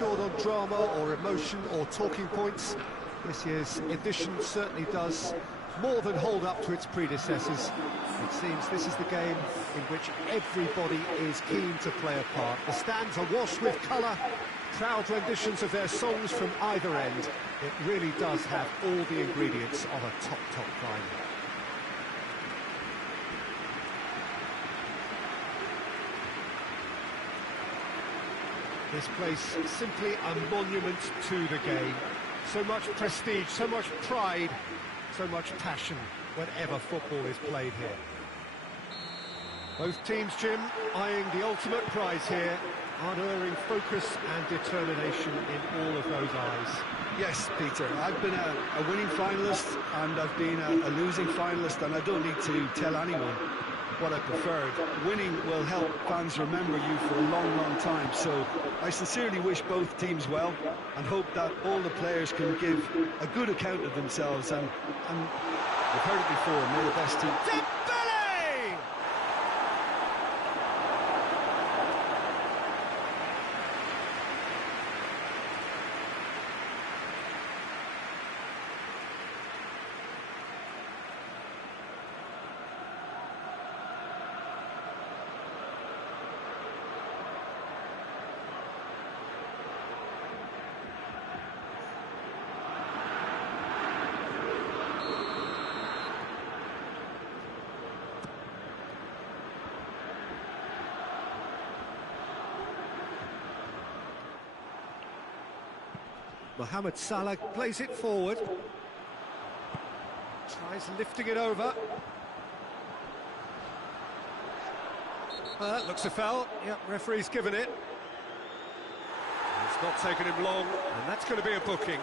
short on drama or emotion or talking points, this year's edition certainly does more than hold up to its predecessors. It seems this is the game in which everybody is keen to play a part. The stands are washed with colour, proud renditions of their songs from either end. It really does have all the ingredients of a top final. This place is simply a monument to the game. So much prestige, so much pride, so much passion whenever football is played here. Both teams, Jim, eyeing the ultimate prize here, unerring focus and determination in all of those eyes. Yes, Peter, I've been a winning finalist and I've been a losing finalist, and I don't need to tell anyone what I preferred. Winning will help fans remember you for a long time, so I sincerely wish both teams well and hope that all the players can give a good account of themselves, and we've heard it before, may the best team... Mohamed Salah plays it forward. Tries lifting it over. Looks a foul. Yep, referee's given it. It's not taken him long, and that's going to be a booking.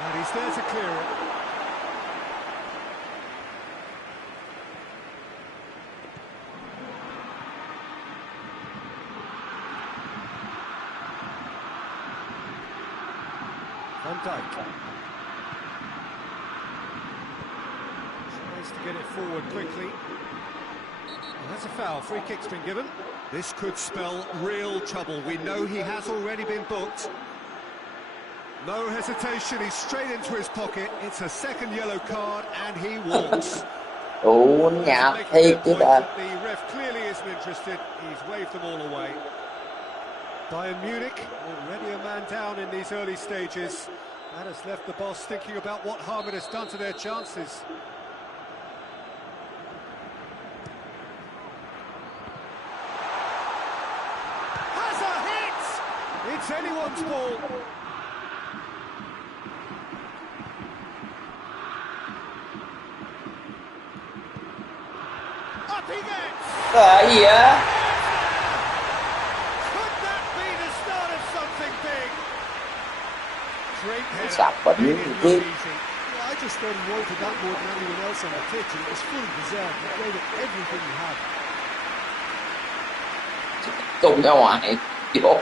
And he's there to clear it. Van Dijk tries to get it forward quickly. Well, that's a foul. Free kick's been given. This could spell real trouble. We know he has already been booked. No hesitation, he's straight into his pocket. It's a second yellow card and he walks. The ref clearly isn't interested. He's waved them all away. Bayern Munich, already a man down in these early stages. That has left the boss thinking about what harm it has done to their chances. Has a hit! It's anyone's ball. Up he gets! Gì á? Sạp bẩn như thế. I just thought he wanted that more than anyone else on the pitch, and it was fully deserved. He gave it everything he had. Tung ra ngoài. Vô.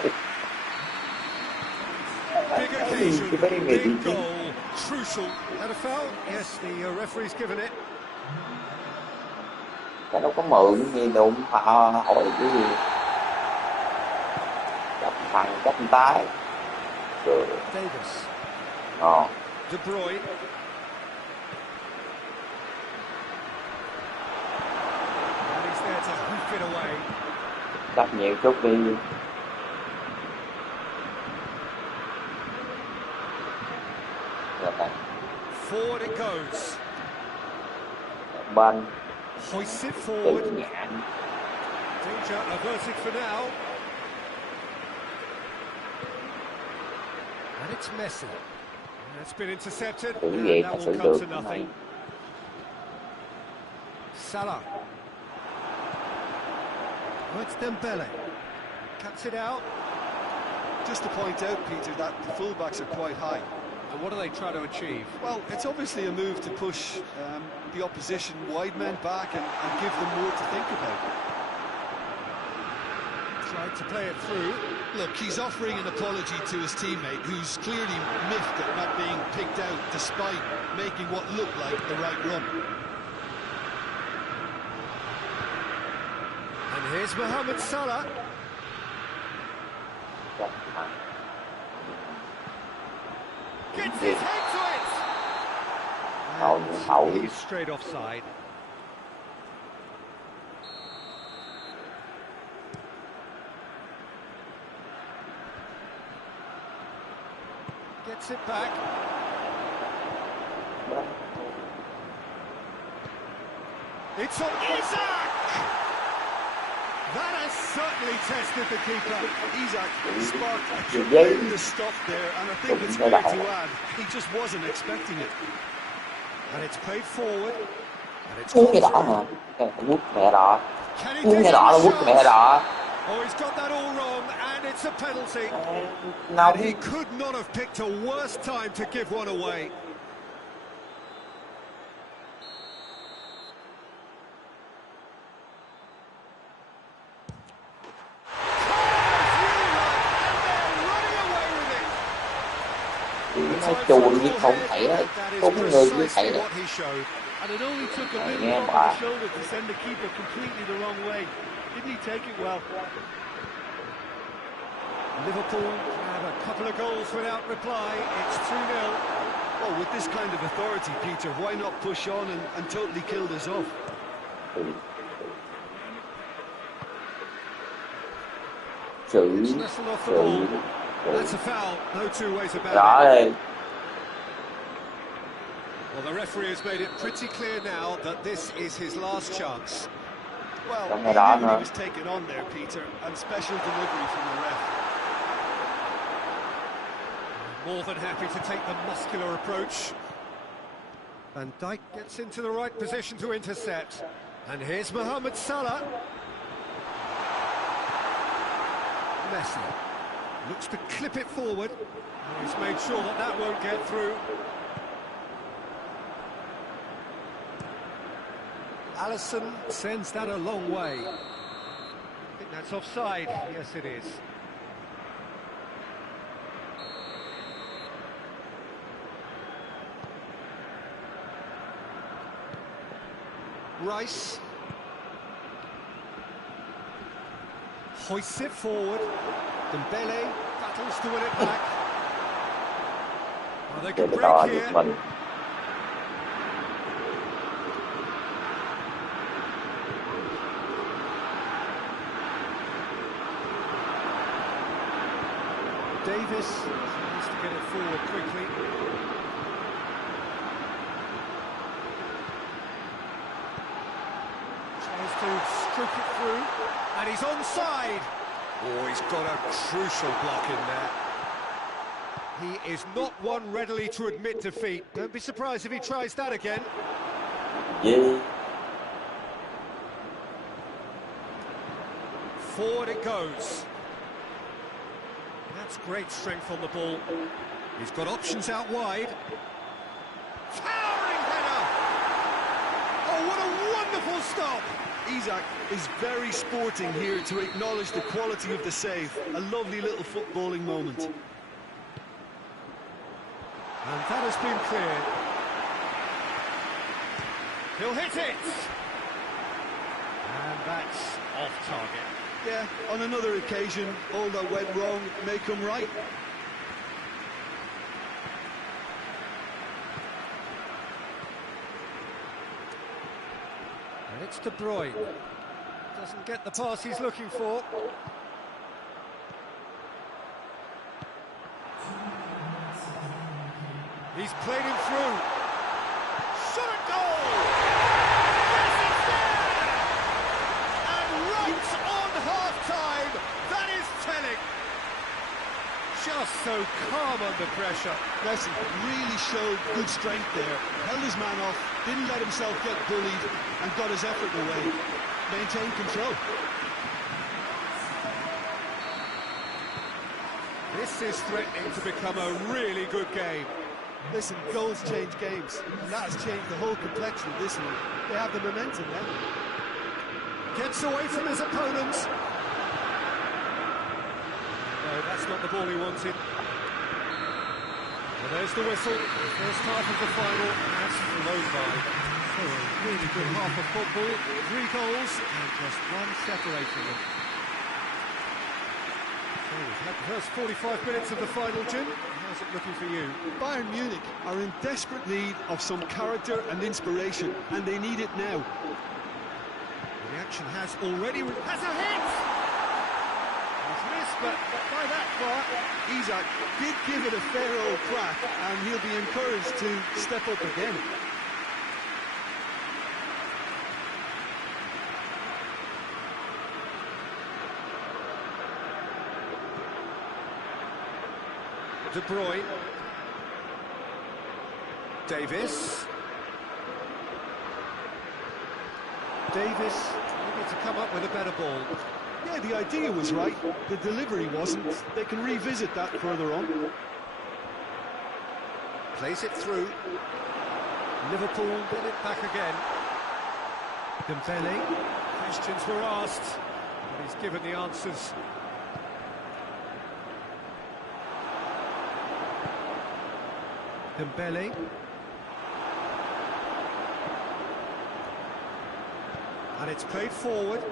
Big occasion, big goal, crucial. Had a foul? Yes, the referee's given it. Cái đâu có mượn gì đâu mà hỏi cái gì. Chấp thằng chấp tay. Davis. De Bruyne. And he's there to hoof it away. Đập nhiều chút đi. Forward it goes. Bên. Hoists it forward. Nhạn. Danger averted for now. And it's Messi. It's been intercepted, and that will come to nothing. Salah. Oh, it's Dembele. Cuts it out. Just to point out, Peter, that the fullbacks are quite high. And what do they try to achieve? Well, it's obviously a move to push the opposition wide men back and give them more to think about. Tried to play it through. Look, he's offering an apology to his teammate, who's clearly miffed at not being picked out despite making what looked like the right run. And here's Mohamed Salah. Gets his head to it! And he's straight offside. Gets it back. It's on Isaac! That has certainly tested the keeper. Isaac sparked a tremendous stop there, and I think it's fair to add, he just wasn't expecting it. And it's played forward. And it's Cái đỏ hả? Cái vuốt mẹ đỏ. Can he Cái do đỏ là some vuốt mẹ shots? đỏ. Oh, he's got that all wrong, and it's a penalty. Nóng. And he could not have picked a worse time to give one away. Nó chùi như không thể đó. Đúng người như thể đó. And it only took a little Nghe off bà. the shoulder to send the keeper completely the wrong way. Didn't he take it well? Liverpool have a couple of goals without reply. It's 2-0. Well, with this kind of authority, Peter, why not push on and totally kill this off? Chữ. Nestled off the ball. That's a foul. No two ways about Rõ it. rồi. Well, the referee has made it pretty clear now that this is his last chance. Well, Don't he head on, knew he huh? was taken on there, Peter, and special delivery from the ref. More than happy to take the muscular approach. Van Dijk gets into the right position to intercept. And here's Mohamed Salah. Messi looks to clip it forward. He's made sure that that won't get through. Alisson sends that a long way. I think that's offside. Yes, it is. Rice hoists it forward. Dembele battles to win it back. Well, they can Cái đỏ break giật here. mình. Davis needs to get it forward quickly. Tries to stroke it through, and he's onside. Oh, he's got a crucial block in there. He is not one readily to admit defeat. Don't be surprised if he tries that again. Yeah. Forward it goes. That's great strength on the ball. He's got options out wide. Towering header! Oh, what a wonderful stop! Isaac is very sporting here to acknowledge the quality of the save. A lovely little footballing moment. And that has been cleared. He'll hit it! And that's off target. Yeah, on another occasion, all that went wrong may come right. And it's De Bruyne. Doesn't get the pass he's looking for. He's played him through. Shot at goal! Yes, it's there! And right on half-time, that is telling. Just so calm under pressure. Messi really showed good strength there. Held his man off, didn't let himself get bullied, and got his effort away. Maintained control. This is threatening to become a really good game. Listen, goals change games, and that has changed the whole complexion of this one. They have the momentum now. Gets away from his opponents. No, that's not the ball he wanted. And there's the whistle. The first half of the final has flown by. So a really good half of football. 3 goals and just one separating them. So we've had the first 45 minutes of the final, Jim. How's it looking for you? Bayern Munich are in desperate need of some character and inspiration, and they need it now. The action has already... has a hit! He's missed, but by that far... Isak did give it a fair old crack, and he'll be encouraged to step up again. De Bruyne. Davis. Davis able to come up with a better ball. Yeah, the idea was right. The delivery wasn't. They can revisit that further on. Plays it through. Liverpool win it back again. Dembele. Questions were asked, and he's given the answers. Dembele. And it's played forward.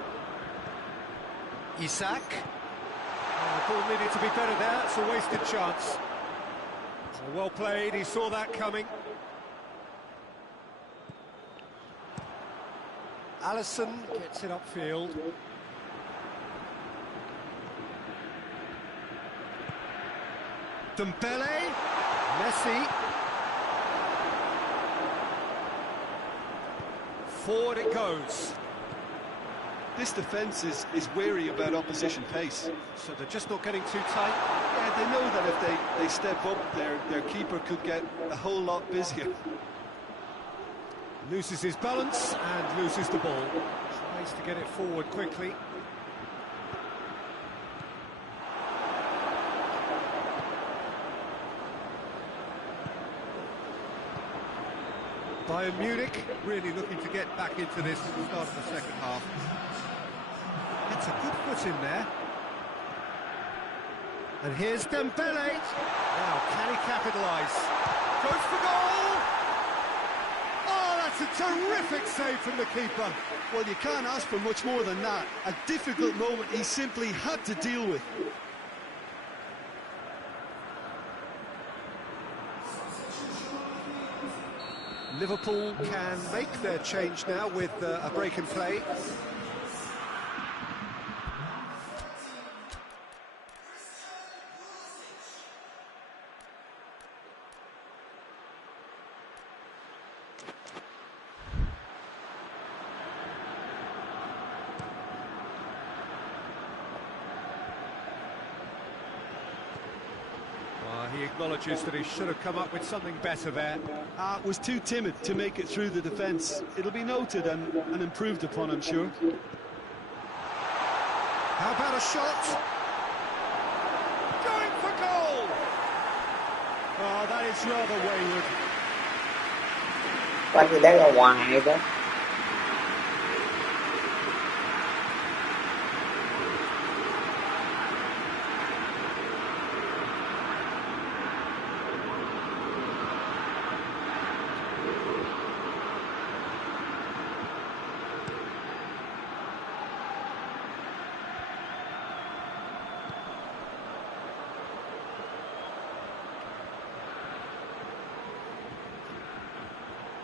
Isak. The ball needed to be better there, it's a wasted chance. Well played, he saw that coming. Alisson gets it upfield. Dembele. Messi. Forward it goes. This defence is wary about opposition pace. So they're just not getting too tight. Yeah, they know that if they step up, their keeper could get a whole lot busier. Loses his balance and loses the ball. Tries to get it forward quickly. Bayern Munich really looking to get back into this at the start of the second half. That's a good foot in there. And here's Dembele. Now, can he capitalise? Goes for goal! Oh, that's a terrific save from the keeper. Well, you can't ask for much more than that. A difficult moment he simply had to deal with. Liverpool can make their change now with a break in play. He acknowledges that he should have come up with something better there. Was too timid to make it through the defence. It'll be noted and improved upon, I'm sure. How about a shot? Going for goal! Oh, that is rather wayward. Coi thì đang ở ngoài đó.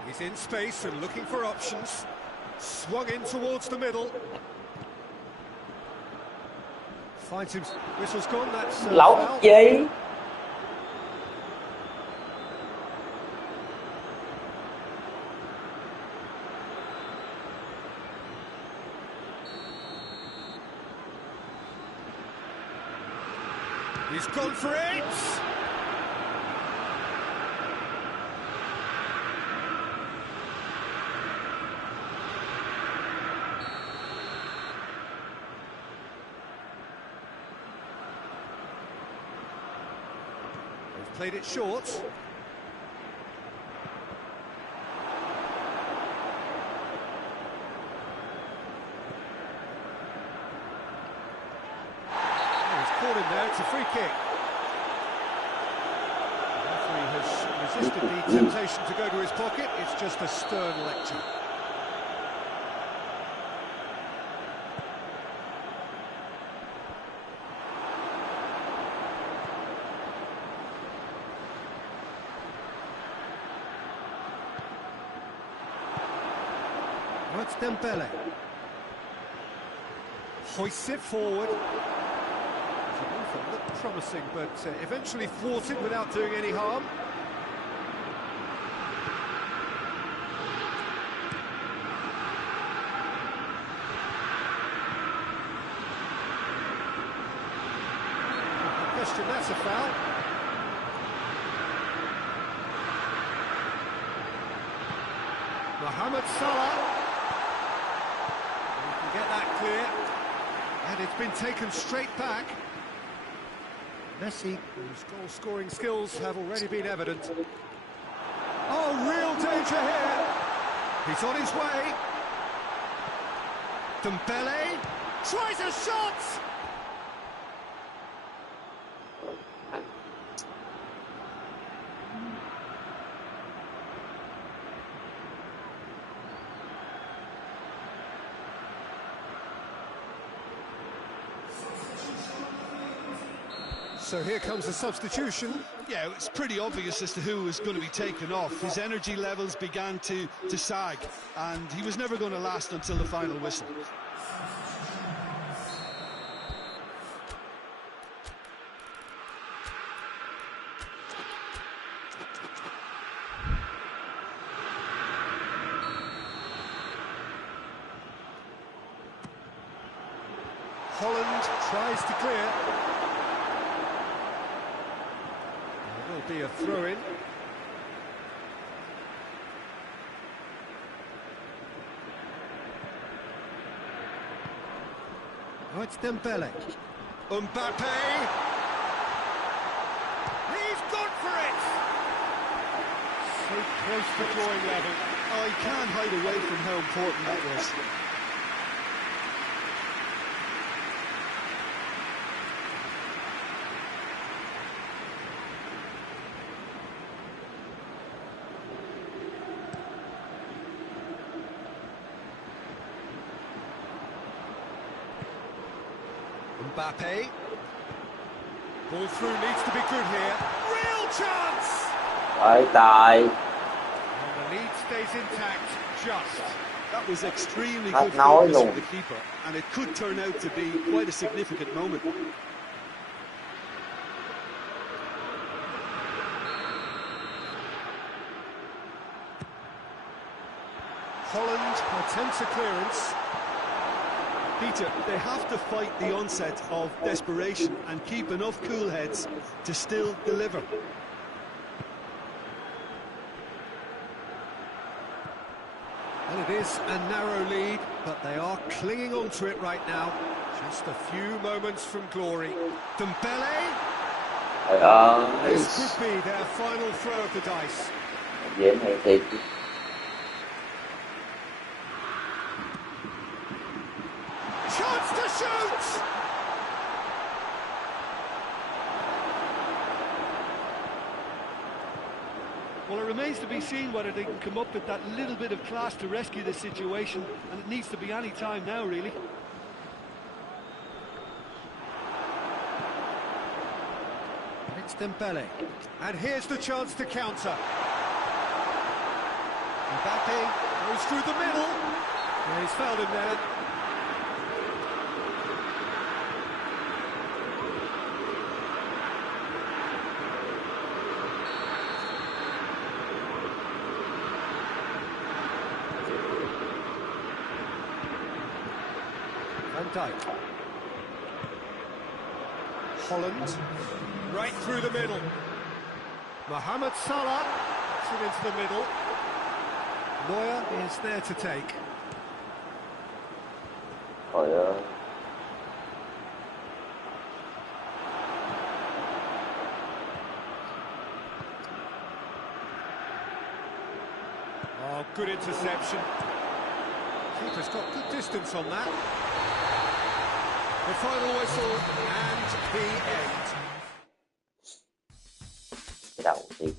He's in space and looking for options. Swung in towards the middle. Finds him. Whistle's gone. That's Lẩu foul. gì? He's gone for it. Played it short. He's caught him No, it's a free kick. The referee has resisted the temptation to go to his pocket. It's just a stern lecture. That's Dembele. Hoists it forward. It looked promising, but eventually thwarted without doing any harm. No question, that's a foul. Mohamed Salah. Get that clear, and it's been taken straight back. Messi, whose goal-scoring skills have already been evident. Oh, real danger here. He's on his way. Dembele tries a shot. So here comes the substitution. Yeah, it's pretty obvious as to who was going to be taken off. His energy levels began to sag, and he was never going to last until the final whistle. Holland tries to clear. Will be a throw-in. Oh, it's Dembele. Mbappe! He's gone for it! So close to drawing level. Oh, he can't hide away from how important that was. Mbappe. Ball through needs to be good here. Real chance! Tài. And the lead stays intact, just. That was extremely Hết good nói focus luôn. from the keeper, and it could turn out to be quite a significant moment. Holland attempts a clearance. Peter, they have to fight the onset of desperation and keep enough cool heads to still deliver. Well, it is a narrow lead, but they are clinging on to it right now. Just a few moments from glory. Dembele. Trời ơi. This could be their final throw of the dice. Dễ hay thiệt. Chance to shoot! Well, it remains to be seen whether they can come up with that little bit of class to rescue the situation, and it needs to be any time now, really. It's Dembele. And here's the chance to counter. Mbappe goes through the middle. Yeah, he's fouled him there. Van Dijk. Holland. Right through the middle. Mohamed Salah puts it into the middle. Neuer is there to take. Trời ơi. Oh, good interception. Keeper's got good distance on that. The final whistle and the end. Cái đầu tiên.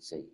See.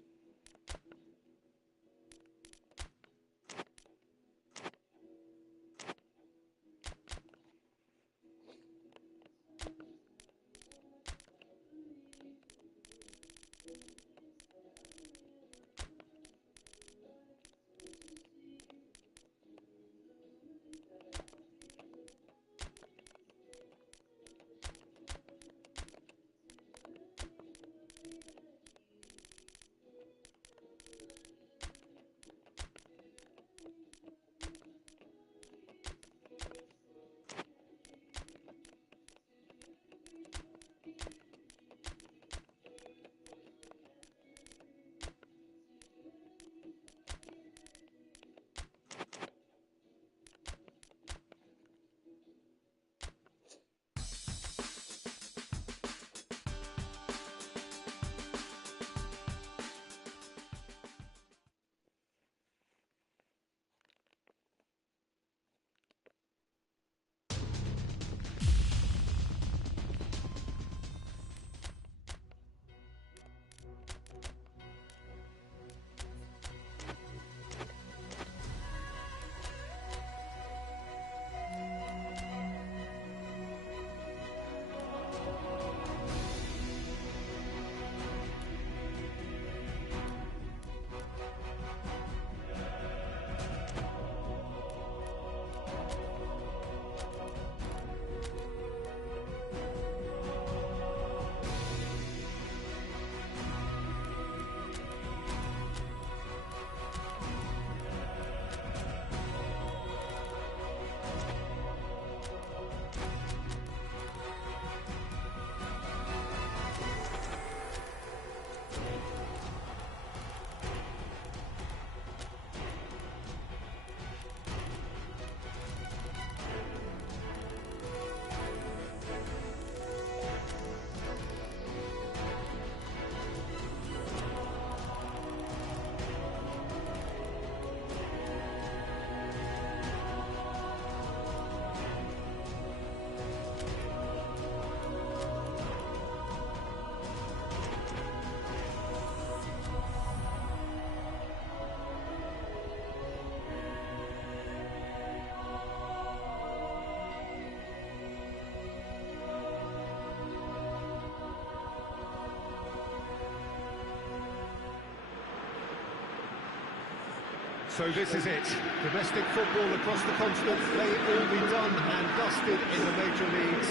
So this is it. Domestic football across the continent may all be done and dusted in the major leagues.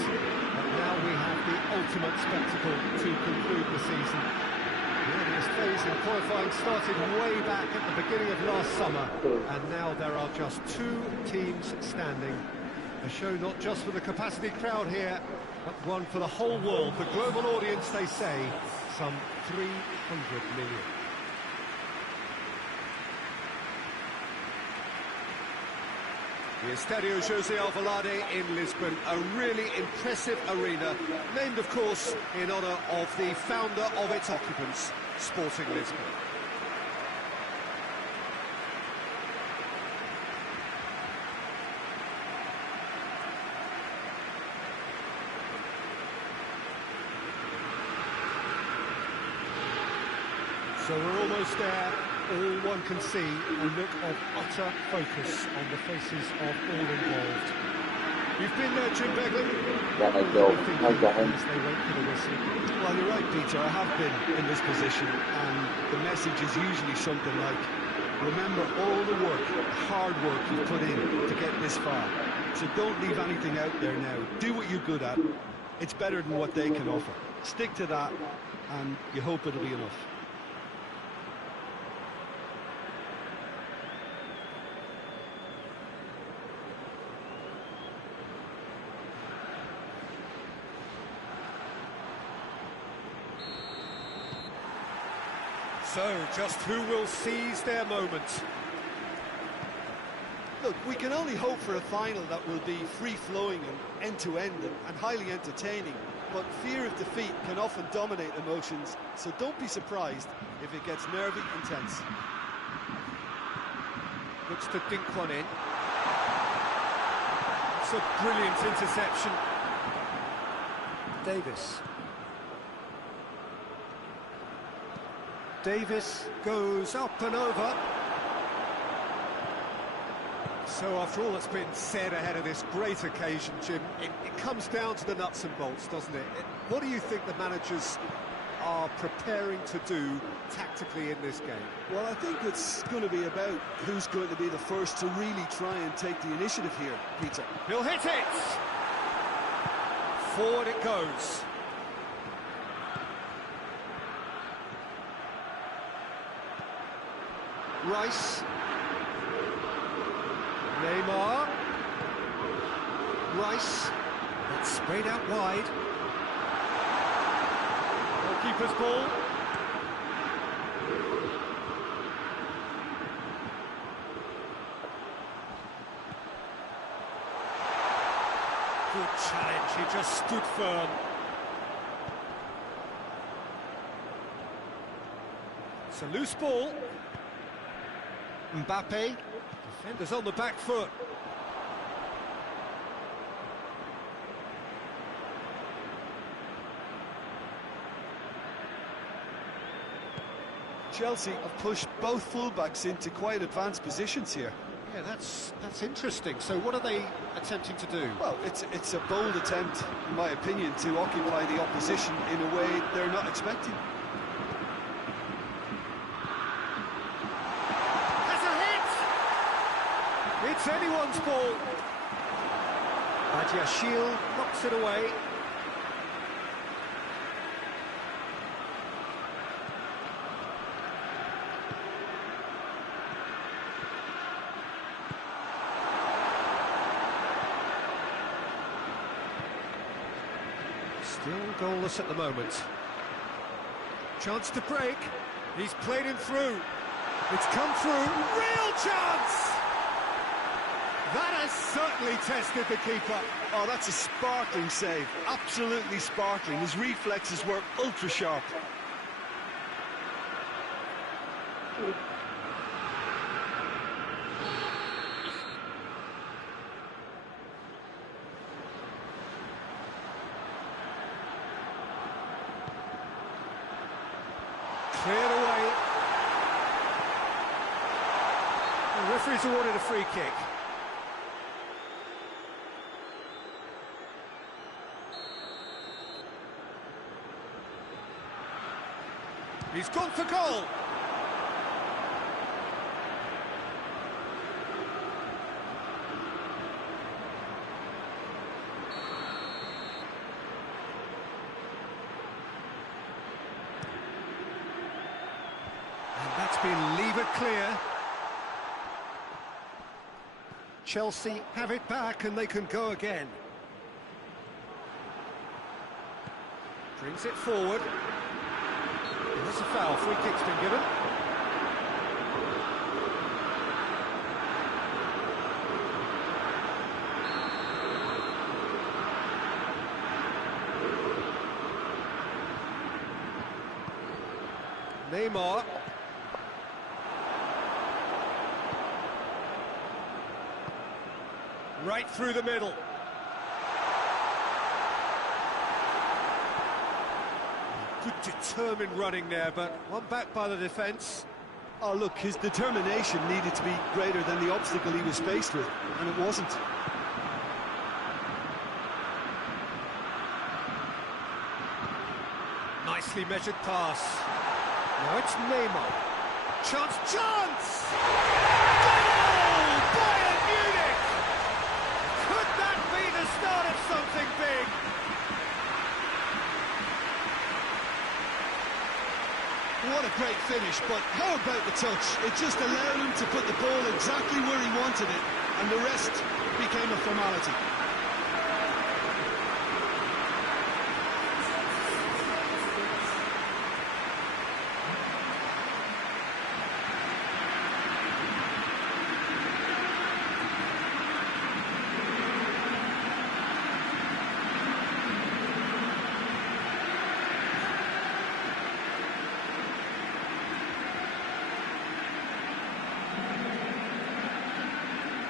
But now we have the ultimate spectacle to conclude the season. The earliest phase in qualifying started way back at the beginning of last summer. And now there are just 2 teams standing. A show not just for the capacity crowd here, but one for the whole world. The global audience, they say, some 300 million. The Estadio José Alvalade in Lisbon, a really impressive arena, named, of course, in honour of the founder of its occupants, Sporting Lisbon. So we're almost there. All one can see a look of utter focus on the faces of all involved. You've been there, Jim Beglin. Dạ này Kiều, hơi chào em. Well, you're right, Peter. I have been in this position, and the message is usually something like, remember all the work, hard work you've put in to get this far. So don't leave anything out there now. Do what you're good at. It's better than what they can offer. Stick to that, and you hope it'll be enough. So, just who will seize their moment? Look, we can only hope for a final that will be free-flowing and end-to-end and highly entertaining, but fear of defeat can often dominate emotions, so don't be surprised if it gets nervy and tense. Looks to dink one in. It's a brilliant interception. Davis. Davis goes up and over. So after all that's been said ahead of this great occasion, Jim, it comes down to the nuts and bolts, doesn't it? What do you think the managers are preparing to do tactically in this game? Well, I think it's going to be about who's going to be the first to really try and take the initiative here, Peter. He'll hit it! Forward it goes. Rice. Neymar. Rice. That's sprayed out wide. Goalkeeper's ball. Good challenge, he just stood firm. It's a loose ball. Mbappe, defenders on the back foot. Chelsea have pushed both fullbacks into quite advanced positions here. Yeah, that's interesting. So what are they attempting to do? Well, it's a bold attempt, in my opinion, to occupy the opposition in a way they're not expecting. It's anyone's ball. Badiashile knocks it away. Still goalless at the moment. Chance to break. He's played him through. It's come through. Real chance! That has certainly tested the keeper. Oh, that's a sparkling save. Absolutely sparkling. His reflexes were ultra sharp. Cleared away. The referee's awarded a free kick. He's gone for goal. It's been levered clear. Chelsea have it back and they can go again. Brings it forward. There's a foul, free kick's been given. Neymar. Right through the middle. Good determined running there, but one back by the defence. Oh, look, his determination needed to be greater than the obstacle he was faced with, and it wasn't. Nicely measured pass. Now it's Neymar. Chance! Goal! Bayern Munich! Could that be the start of something big? What a great finish, but how about the touch? It just allowed him to put the ball exactly where he wanted it, and the rest became a formality.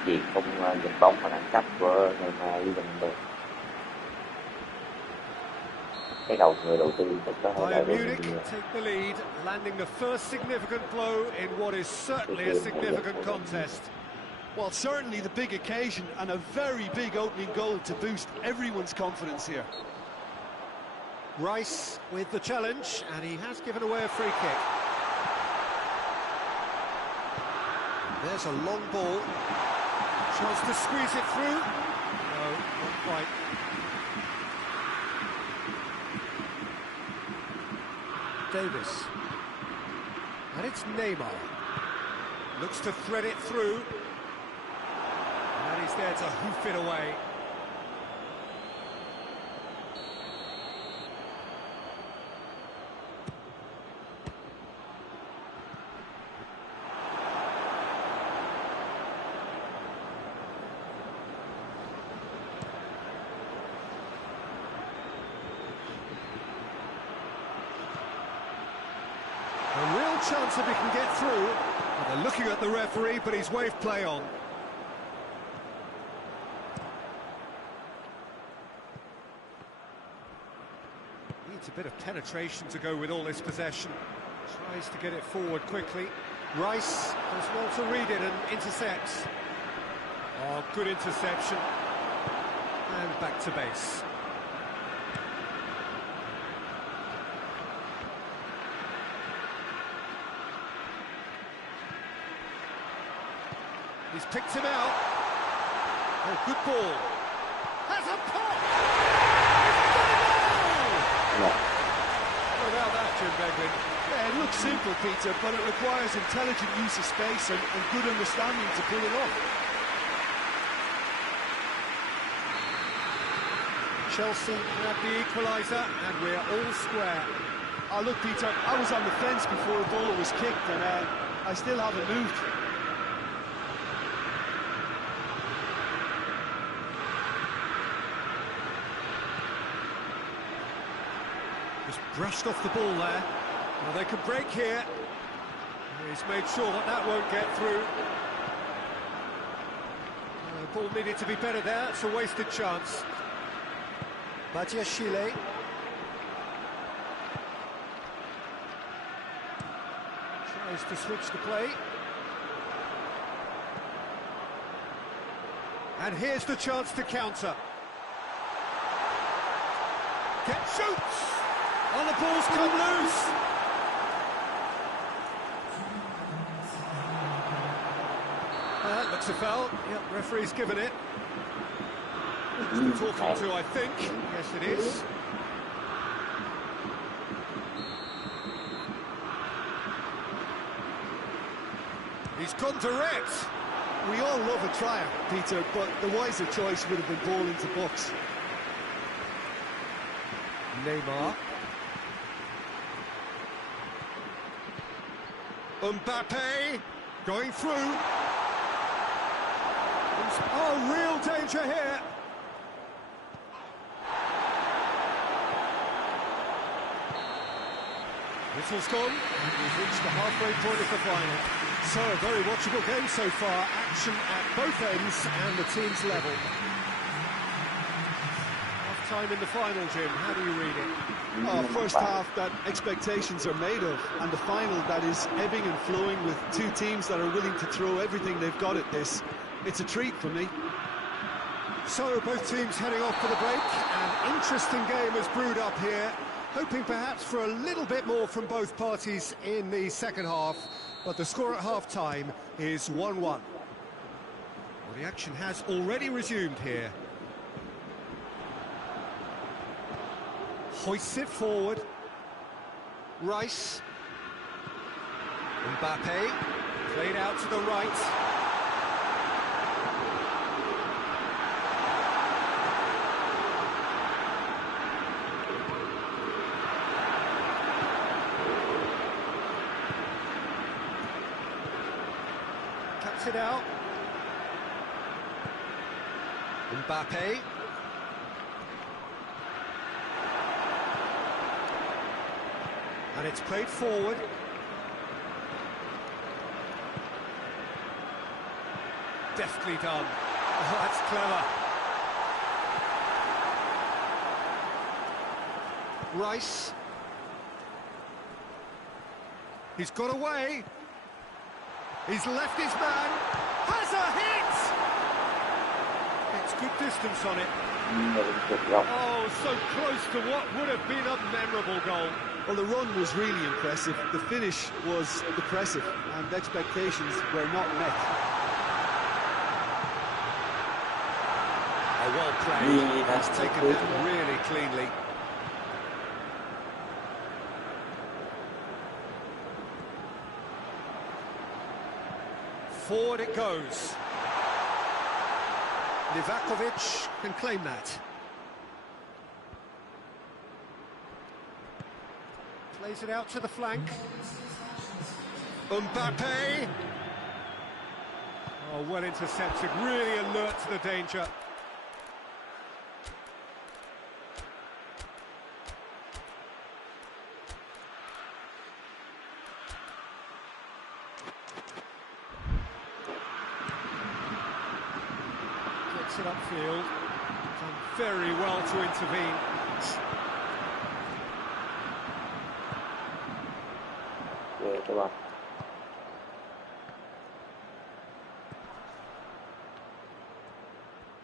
Vì không giật bóng và đẳng cấp của ngày mai với mình được. Cái người đầu tư phải có hơi Bayern Munich take the lead, landing the first significant blow in what is certainly a significant contest. Well, certainly the big occasion and a very big opening goal to boost everyone's confidence here. Rice with the challenge, and he has given away a free kick. There's a long ball. Chance to squeeze it through. No, not quite. Davis. And it's Neymar. Looks to thread it through. And he's there to hoof it away. A real chance if he can get through. And they're looking at the referee, but he's waved play on. Needs a bit of penetration to go with all this possession. Tries to get it forward quickly. Rice does well to read it and intercepts. Oh, good interception. And back to base. He's picked him out. Oh, good ball. Has a pop! No. What about that, Jim Beglin? Yeah, it looks simple, Peter, but it requires intelligent use of space and good understanding to pull it off. Chelsea have the equaliser, and we're all square. Oh, look, Peter, I was on the fence before the ball was kicked, and I still haven't moved. Just brushed off the ball there. Well, they can break here. He's made sure that that won't get through. The ball needed to be better there. It's a wasted chance. Chile. Tries to switch the play. And here's the chance to counter. Shoots! And the ball's come loose. That looks a foul. Yep, referee's given it. Who's he talking to, I think? Yes, it is. He's gone direct. We all love a trier, Peter, but the wiser choice would have been ball into box. Neymar. Mbappe going through. Oh, real danger here. Whistle's gone. We've reached the halfway point of the final. So, a very watchable game so far. Action at both ends and the team's level. Half time in the final, Jim. How do you read it? Oh, first half that expectations are made of, and the final that is ebbing and flowing with two teams that are willing to throw everything they've got at this. It's a treat for me. So, both teams heading off for the break. An interesting game has brewed up here. Hoping perhaps for a little bit more from both parties in the second half, but the score at half-time is 1-1. Well, the action has already resumed here. Hoists it forward. Rice. Mbappe. Played out to the right. Cuts it out. Mbappe. And it's played forward. Deftly done. Oh, that's clever. Rice. He's got away. He's left his man. Has a hit! It's good distance on it. Oh, so close to what would have been a memorable goal. Well, the run was really impressive. The finish was depressive, and expectations were not met. Oh, well played. Has taken it really cleanly. Forward it goes. Livakovic can claim that. Plays it out to the flank. Mbappe. Oh, well intercepted, really alert to the danger. Gets it upfield. Done very well to intervene.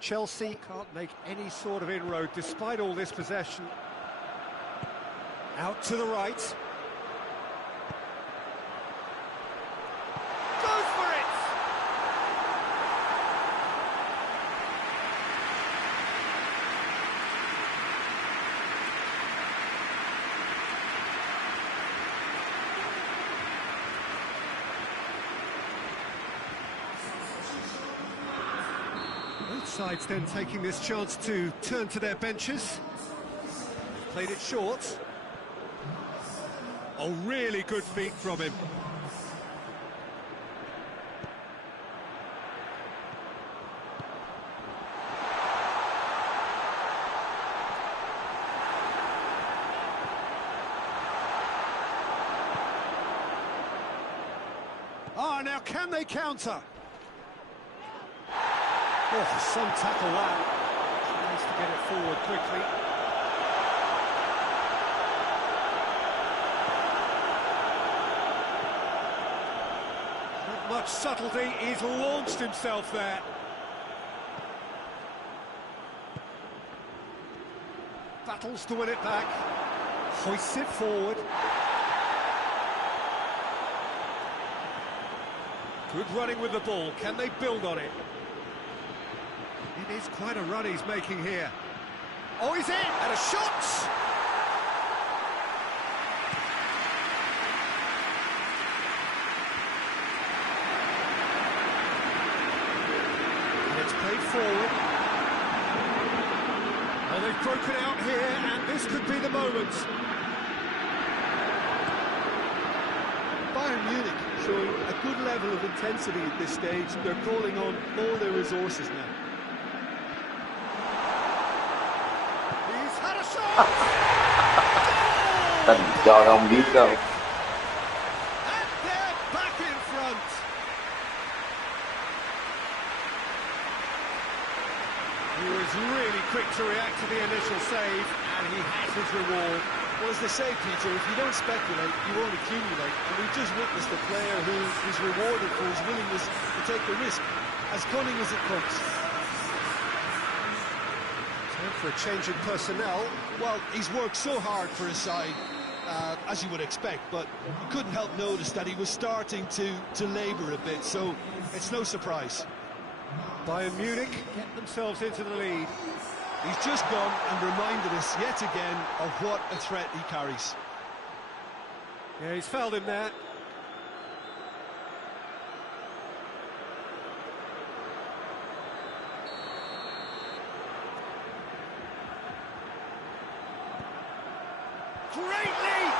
Chelsea can't make any sort of inroad despite all this possession. Out to the right. Goes for it! Both sides then taking this chance to turn to their benches. They've played it short. Oh, really good feet from him. Ah, now can they counter? Oh, some tackle that. Nice to get it forward quickly. Not much subtlety, he's launched himself there. Battles to win it back. Hoists it forward. Good running with the ball, can they build on it? It is quite a run he's making here. Oh, he's in! And a shot! broken out here, and this could be the moment. Bayern Munich showing a good level of intensity at this stage. They're calling on all their resources now. He's had a shot! Tình cho ông biết đâu. And they're back in front. He was really quick to react to the initial save, and he has his reward. Well, as they say, Peter, if you don't speculate, you won't accumulate. And we've just witnessed a player who is rewarded for his willingness to take the risk, as cunning as it comes. Time for a change in personnel. Well, he's worked so hard for his side, as you would expect, but you couldn't help notice that he was starting to labour a bit, so it's no surprise. Bayern Munich get themselves into the lead. He's just gone and reminded us yet again of what a threat he carries. Yeah, he's fouled him there. Great leap!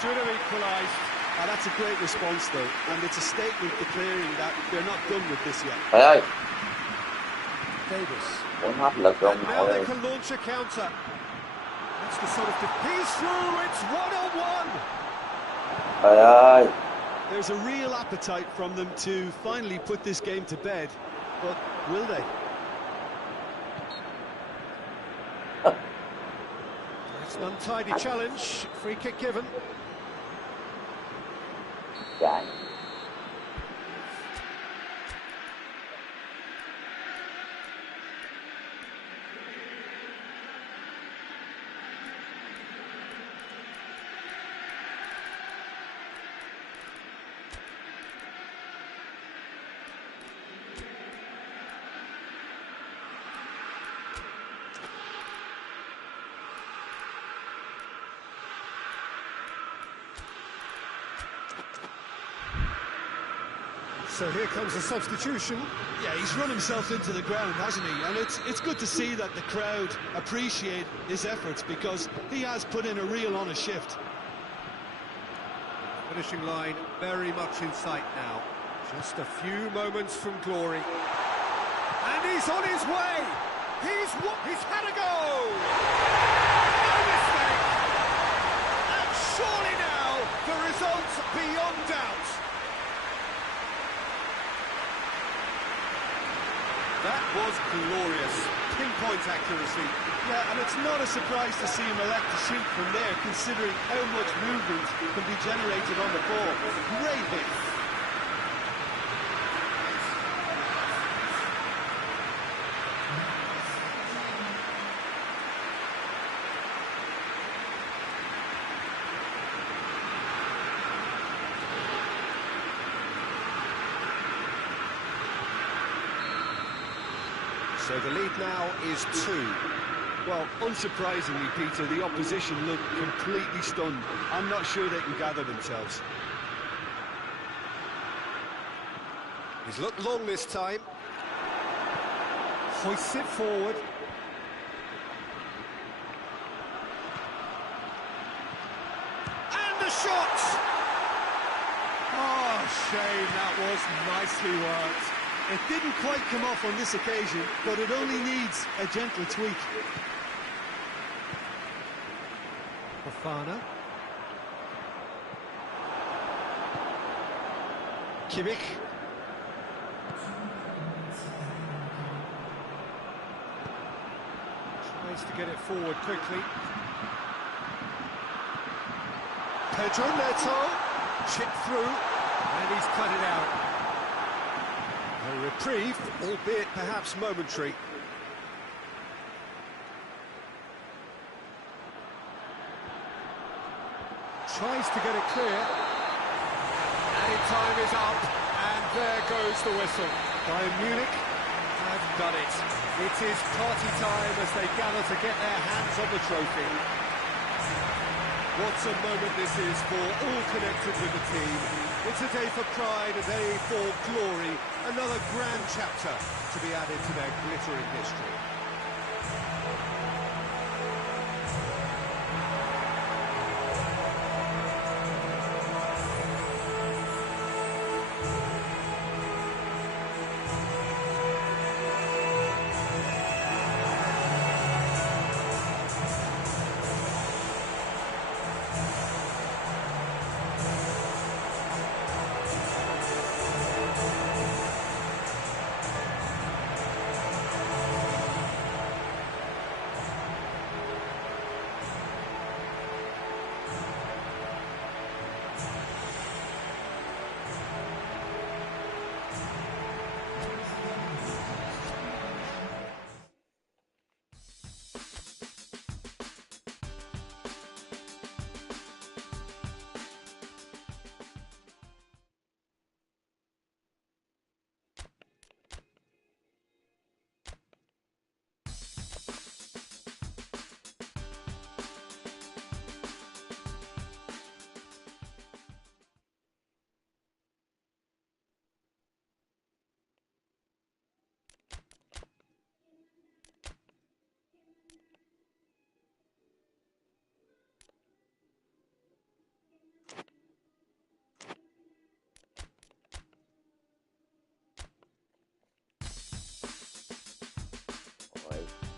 Should have equalised. That's a great response, though, and it's a statement declaring that they're not done with this yet. Trời ơi, Davis. muốn áp lực ông And now nội they ơi. can launch a counter. That's the sort of he's through. It's 1-on-1. Trời ơi, There's a real appetite from them to finally put this game to bed, but will they? It's an untidy challenge. Free kick given. chạy. So here comes a substitution. Yeah, he's run himself into the ground, hasn't he? And it's good to see that the crowd appreciate his efforts, because he has put in a real honest shift. Finishing line very much in sight now. Just a few moments from glory. And he's on his way! He's had a go! No mistake! And surely now, the result's beyond doubt. That was glorious. Pinpoint accuracy. Yeah, and it's not a surprise to see him elect to shoot from there, considering how much movement can be generated on the ball. Great hit. So the lead now is 2. Well, unsurprisingly, Peter, the opposition look completely stunned. I'm not sure they can gather themselves. He's looked long this time. Hoists it forward. And the shot! Oh, shame, that was nicely worked. It didn't quite come off on this occasion, but it only needs a gentle tweak. Fofana. Kimmich. Tries to get it forward quickly. Pedro Neto. Chip through. And he's cut it out. A reprieve, albeit perhaps momentary. Tries to get it clear. And time is up. And there goes the whistle. Bayern Munich have done it. It is party time as they gather to get their hands on the trophy. What a moment this is for all connected with the team. It's a day for pride, a day for glory, another grand chapter to be added to their glittering history.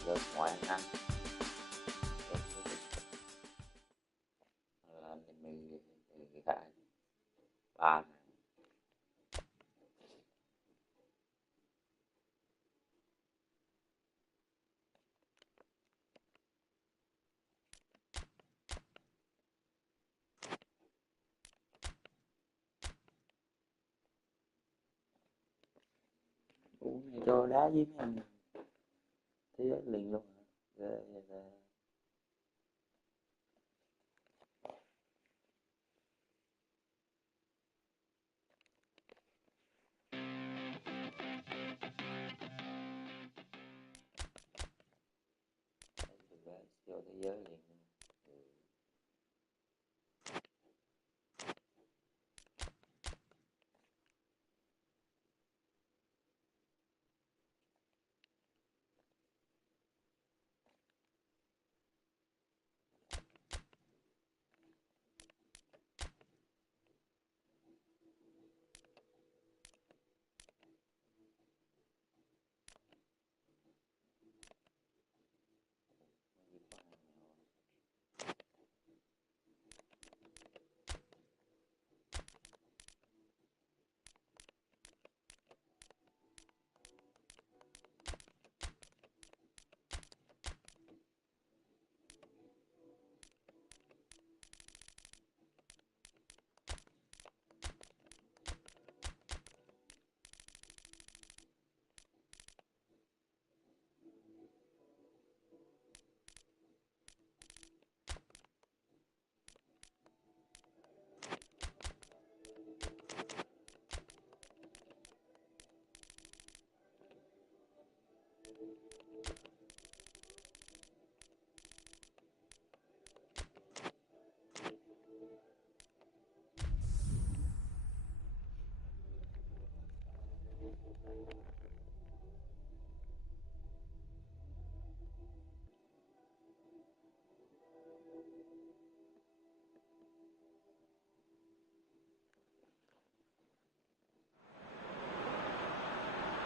Giờ ngoại ăn là mình gãi ba uống này cho đá với mấy anh thế giới liền luôn hả? Ghê vậy. Vô thế giới liền.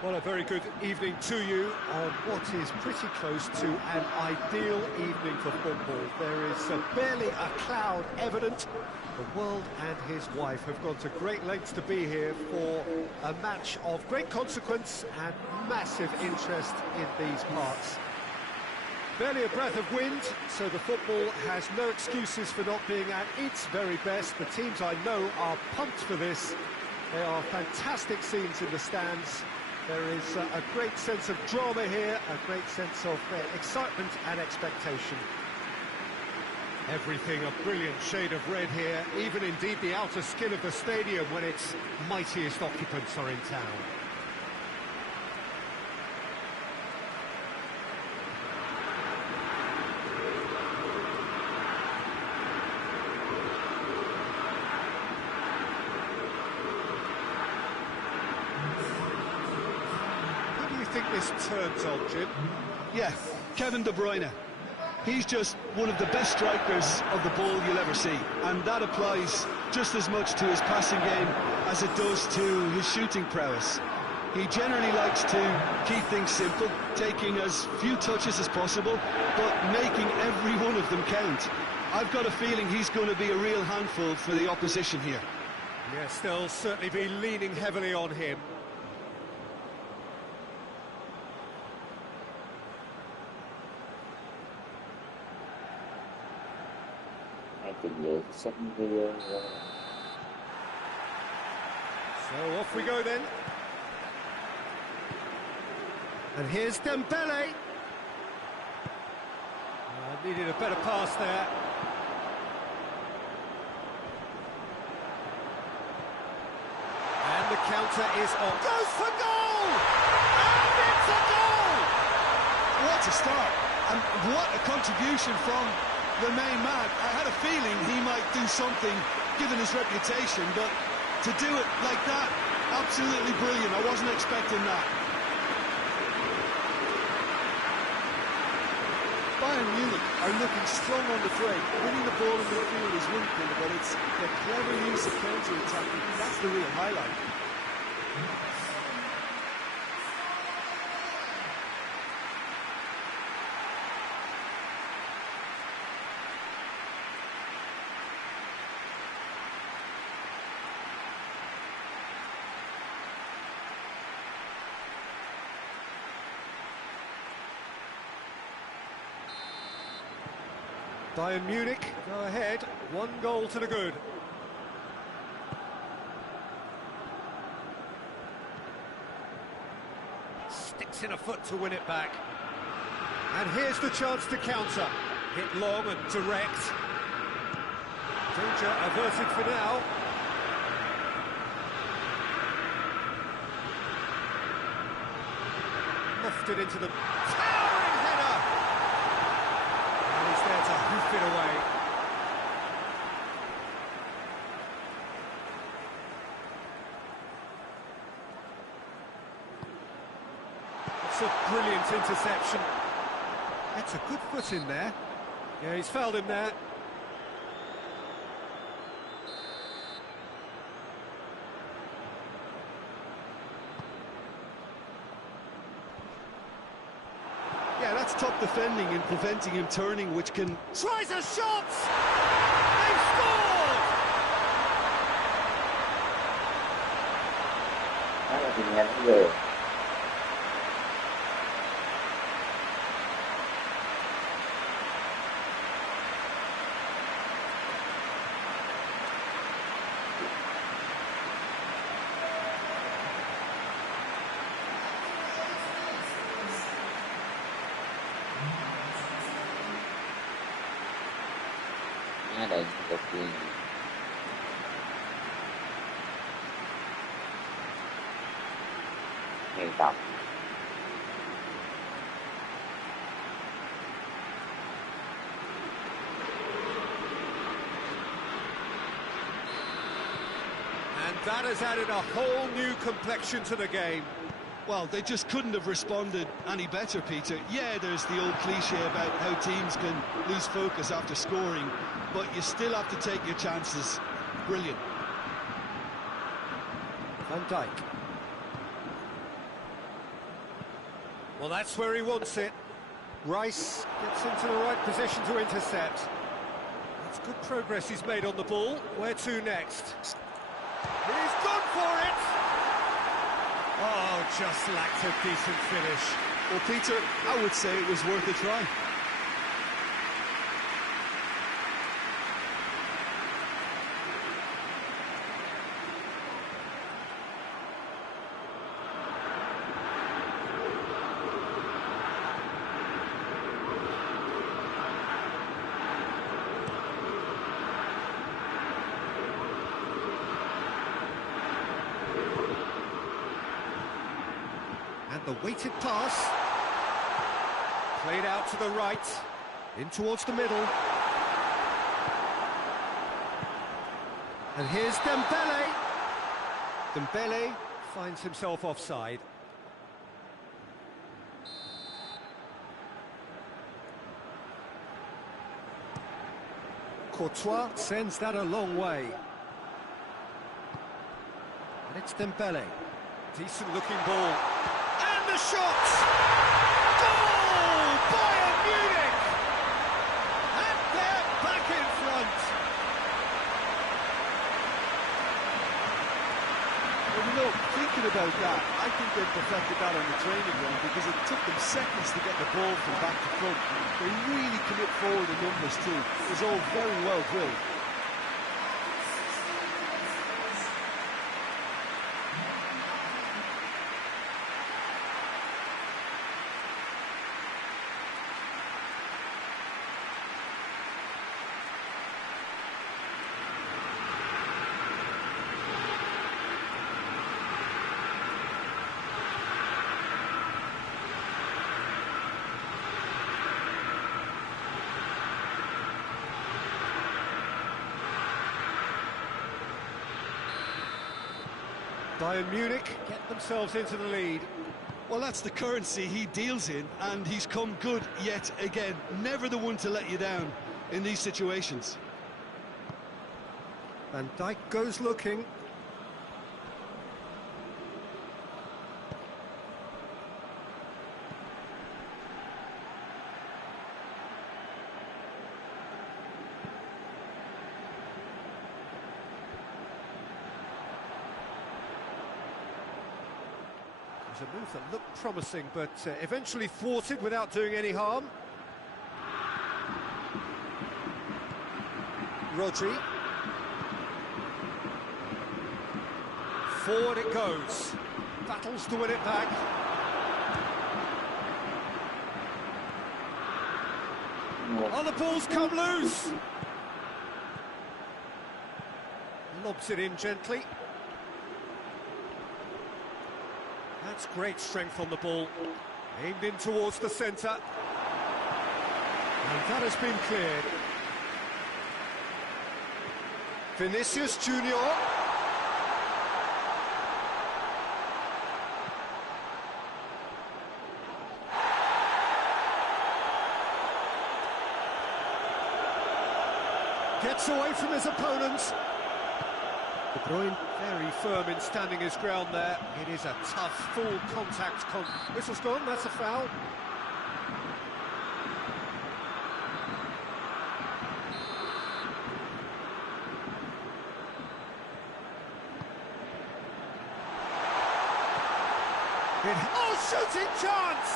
Well, a very good evening to you on what is pretty close to an ideal evening for football. There is barely a cloud evident. The world and his wife have gone to great lengths to be here for a match of great consequence and massive interest in these parts. Barely a breath of wind, so the football has no excuses for not being at its very best. The teams I know are pumped for this. There are fantastic scenes in the stands. There is a great sense of drama here, a great sense of excitement and expectation. Everything a brilliant shade of red here, even indeed the outer skin of the stadium when its mightiest occupants are in town. This turns on, Jim. Yeah, Kevin De Bruyne. He's just one of the best strikers of the ball you'll ever see, and that applies just as much to his passing game as it does to his shooting prowess. He generally likes to keep things simple, taking as few touches as possible, but making every one of them count. I've got a feeling he's going to be a real handful for the opposition here. Yes, they'll certainly be leaning heavily on him. So off we go then. And here's Dembele. Needed a better pass there. And the counter is on. Goes for goal! And it's a goal! What a start, and what a contribution from the main man. I had a feeling he might do something given his reputation, but to do it like that, absolutely brilliant. I wasn't expecting that. Bayern Munich are looking strong on the break. Winning the ball in midfield is one thing, but it's the clever use of counter-attacking. That's the real highlight. Bayern Munich go ahead, 1 goal to the good. Sticks in a foot to win it back. And here's the chance to counter. Hit long and direct. Danger averted for now. Lofted into the towering header. And he's there to hoof it away. It's a brilliant interception. That's a good foot in there. Yeah, he's fouled him there. Yeah, that's top defending and preventing him turning, which can... Tries a shot! They've scored! Đó là tình nhanh về. Đây đầu tiên ngày tập And that has added a whole new complexion to the game. Well, they just couldn't have responded any better, Peter. Yeah, there's the old cliche about how teams can lose focus after scoring, but you still have to take your chances. Brilliant. Van Dijk. Well, that's where he wants it. Rice gets into the right position to intercept. That's good progress he's made on the ball. Where to next? He's gone for it! Oh, just lacked a decent finish. Well, Peter, I would say it was worth a try. And the weighted pass. Played out to the right. In towards the middle. And here's Dembele. Dembele finds himself offside. Courtois sends that a long way. And it's Dembele. Decent looking ball. And the shot! Goal! Bayern Munich! And they're back in front. Well, you know, thinking about that, I think they've perfected that on the training ground because it took them seconds to get the ball from back to front. They really commit forward in numbers too. It was all very well drilled. Bayern Munich get themselves into the lead. Well, that's the currency he deals in, and he's come good yet again. Never the one to let you down in these situations. Van Dijk goes looking. A move that looked promising, but eventually thwarted without doing any harm. Rodri. Forward it goes. Battles to win it back. Oh, the ball's come loose. Lobs it in gently. That's great strength on the ball. Aimed in towards the centre. And that has been cleared. Vinicius Junior. Gets away from his opponents. De Bruyne very firm in standing his ground there. It is a tough, full contact. Whistle's gone, that's a foul. Oh, shooting chance!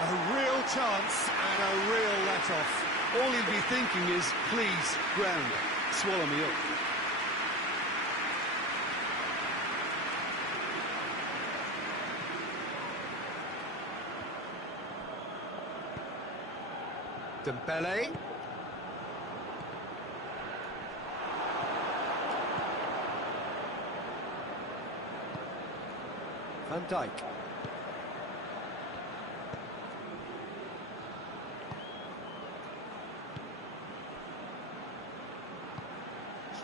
A real chance and a real let-off. All he'll be thinking is, please, ground, swallow me up. Dembele. Van Dijk.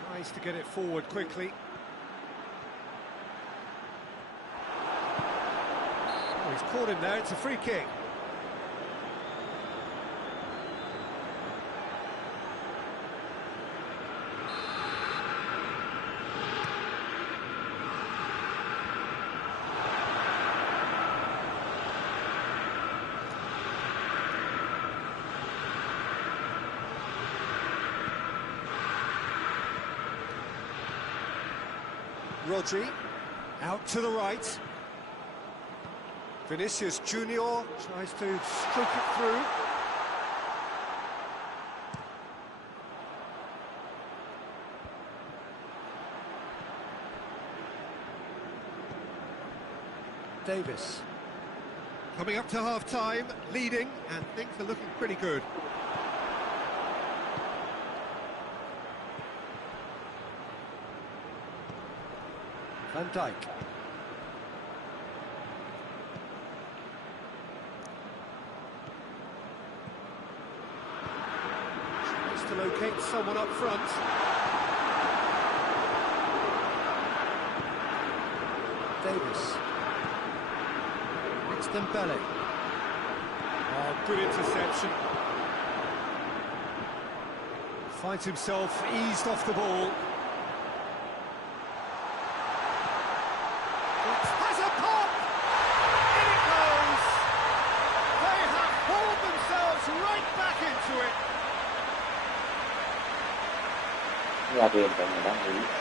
Tries to get it forward quickly. Oh, he's caught him there, it's a free kick. Rodri, out to the right. Vinicius Junior tries to stroke it through. Davis. Coming up to half-time, leading, and things are looking pretty good. Van Dijk. Tries to locate someone up front. Davis. It's Dembele. Oh, good interception. Finds himself eased off the ball.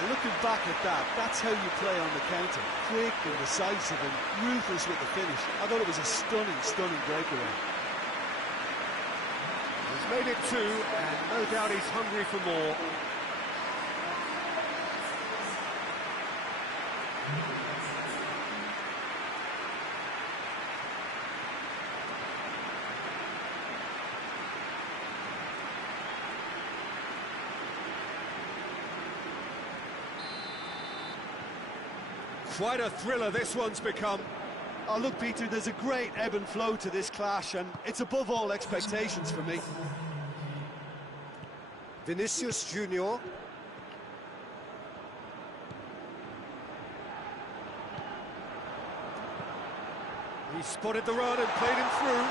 Looking back at that, that's how you play on the counter. Quick and decisive and ruthless with the finish. I thought it was a stunning, stunning breakaway. He's made it 2, and no doubt he's hungry for more. Quite a thriller this one's become. Oh, look, Peter, there's a great ebb and flow to this clash, and it's above all expectations for me. Vinicius Junior. He spotted the run and played him through.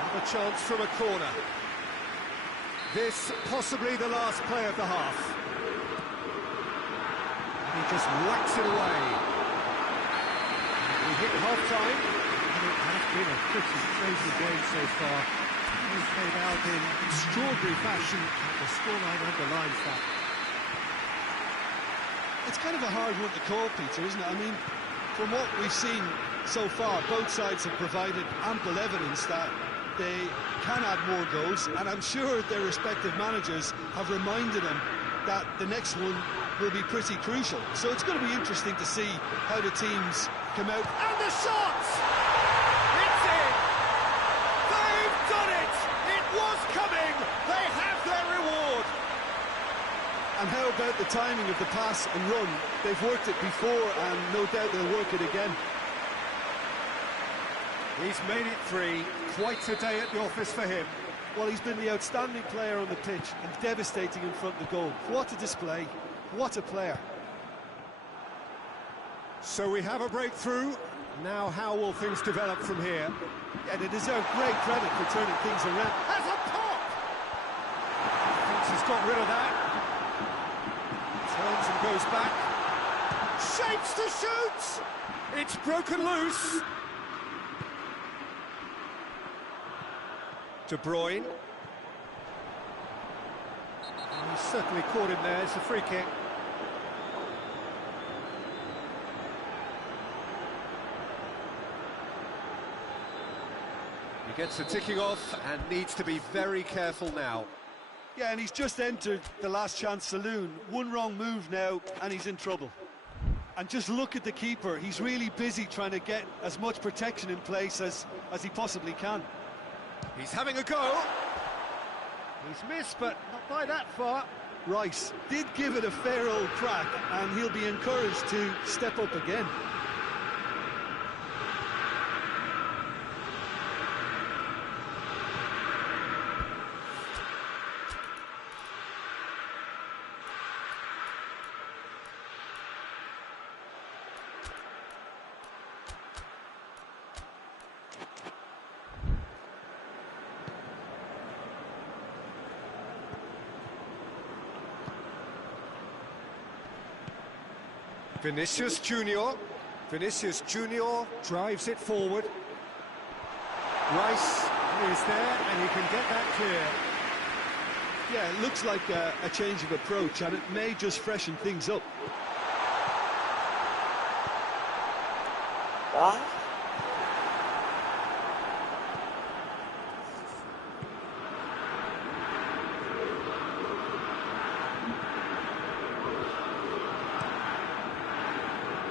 Another chance from a corner. This possibly the last play of the half. He just whacks it away. We hit half-time. And it has been a pretty crazy game so far. He's played out in extraordinary fashion, and the scoreline underlines that. It's kind of a hard one to call, Peter, isn't it? I mean, from what we've seen so far, both sides have provided ample evidence that they can add more goals, and I'm sure their respective managers have reminded them that the next one will be pretty crucial. So it's going to be interesting to see how the teams come out. And the shot! It's in! They've done it! It was coming! They have their reward! And how about the timing of the pass and run? They've worked it before, and no doubt they'll work it again. He's made it 3. Quite a day at the office for him. Well, he's been the outstanding player on the pitch and devastating in front of the goal. What a display. What a player. So we have a breakthrough. Now how will things develop from here? Yeah, they deserve great credit for turning things around. Has a pop! Thinks he's got rid of that. Turns and goes back. Shapes to shoot! It's broken loose. De Bruyne. He's certainly caught him there. It's a free kick. He gets the ticking off and needs to be very careful now. Yeah, and he's just entered the last chance saloon. One wrong move now, and he's in trouble. And just look at the keeper. He's really busy trying to get as much protection in place as he possibly can. He's having a go. He's missed, but not by that far. Rice did give it a fair old crack, and he'll be encouraged to step up again. Vinicius Junior. Vinicius Junior drives it forward. Rice is there and he can get that clear. Yeah, it looks like a change of approach, and it may just freshen things up. Đó.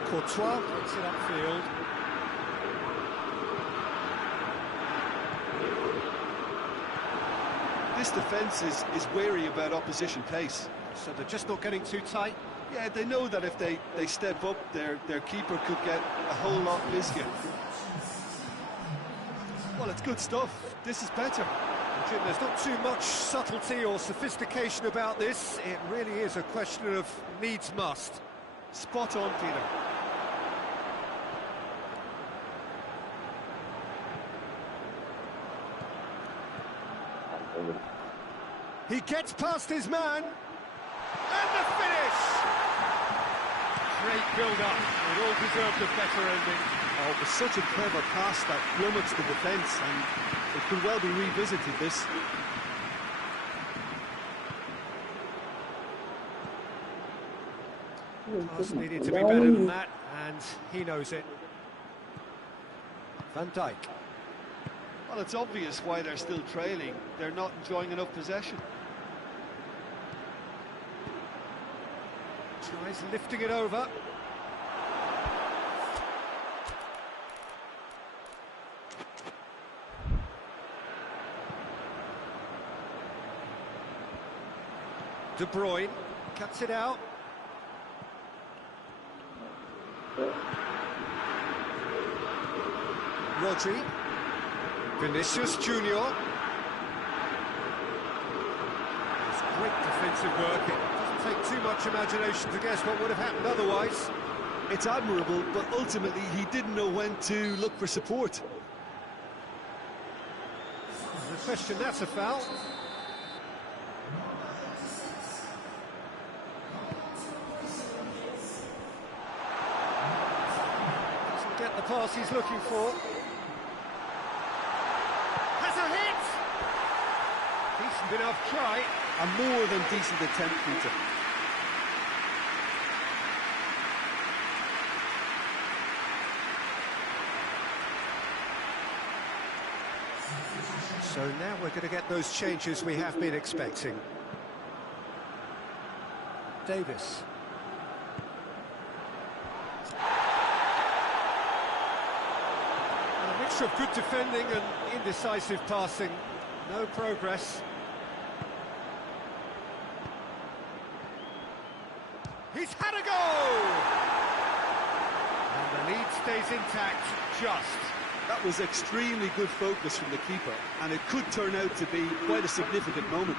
Courtois gets it upfield. This defence is wary about opposition pace. So they're just not getting too tight. Yeah, they know that if they step up, their keeper could get a whole lot busier. Well, it's good stuff. This is better. Jim, there's not too much subtlety or sophistication about this. It really is a question of needs must. Spot on, Peter. He gets past his man. And the finish! Great build-up. It all deserved a better ending. Oh, it was such a clever pass that plummets the defence, and it could well be revisited, this. Pass needed to be better than that, and he knows it. Van Dijk. Well, it's obvious why they're still trailing. They're not enjoying enough possession. Tries lifting it over. De Bruyne cuts it out. Rodri. Vinicius Junior. It's great defensive work. It doesn't take too much imagination to guess what would have happened otherwise. It's admirable, but ultimately he didn't know when to look for support. The question, that's a foul. Doesn't get the pass he's looking for. Has a hit! Decent enough try. A more than decent attempt, Peter. So now we're going to get those changes we have been expecting. Davis. A mixture of good defending and indecisive passing. No progress. He's had a go! And the lead stays intact, just. That was extremely good focus from the keeper, and it could turn out to be quite a significant moment.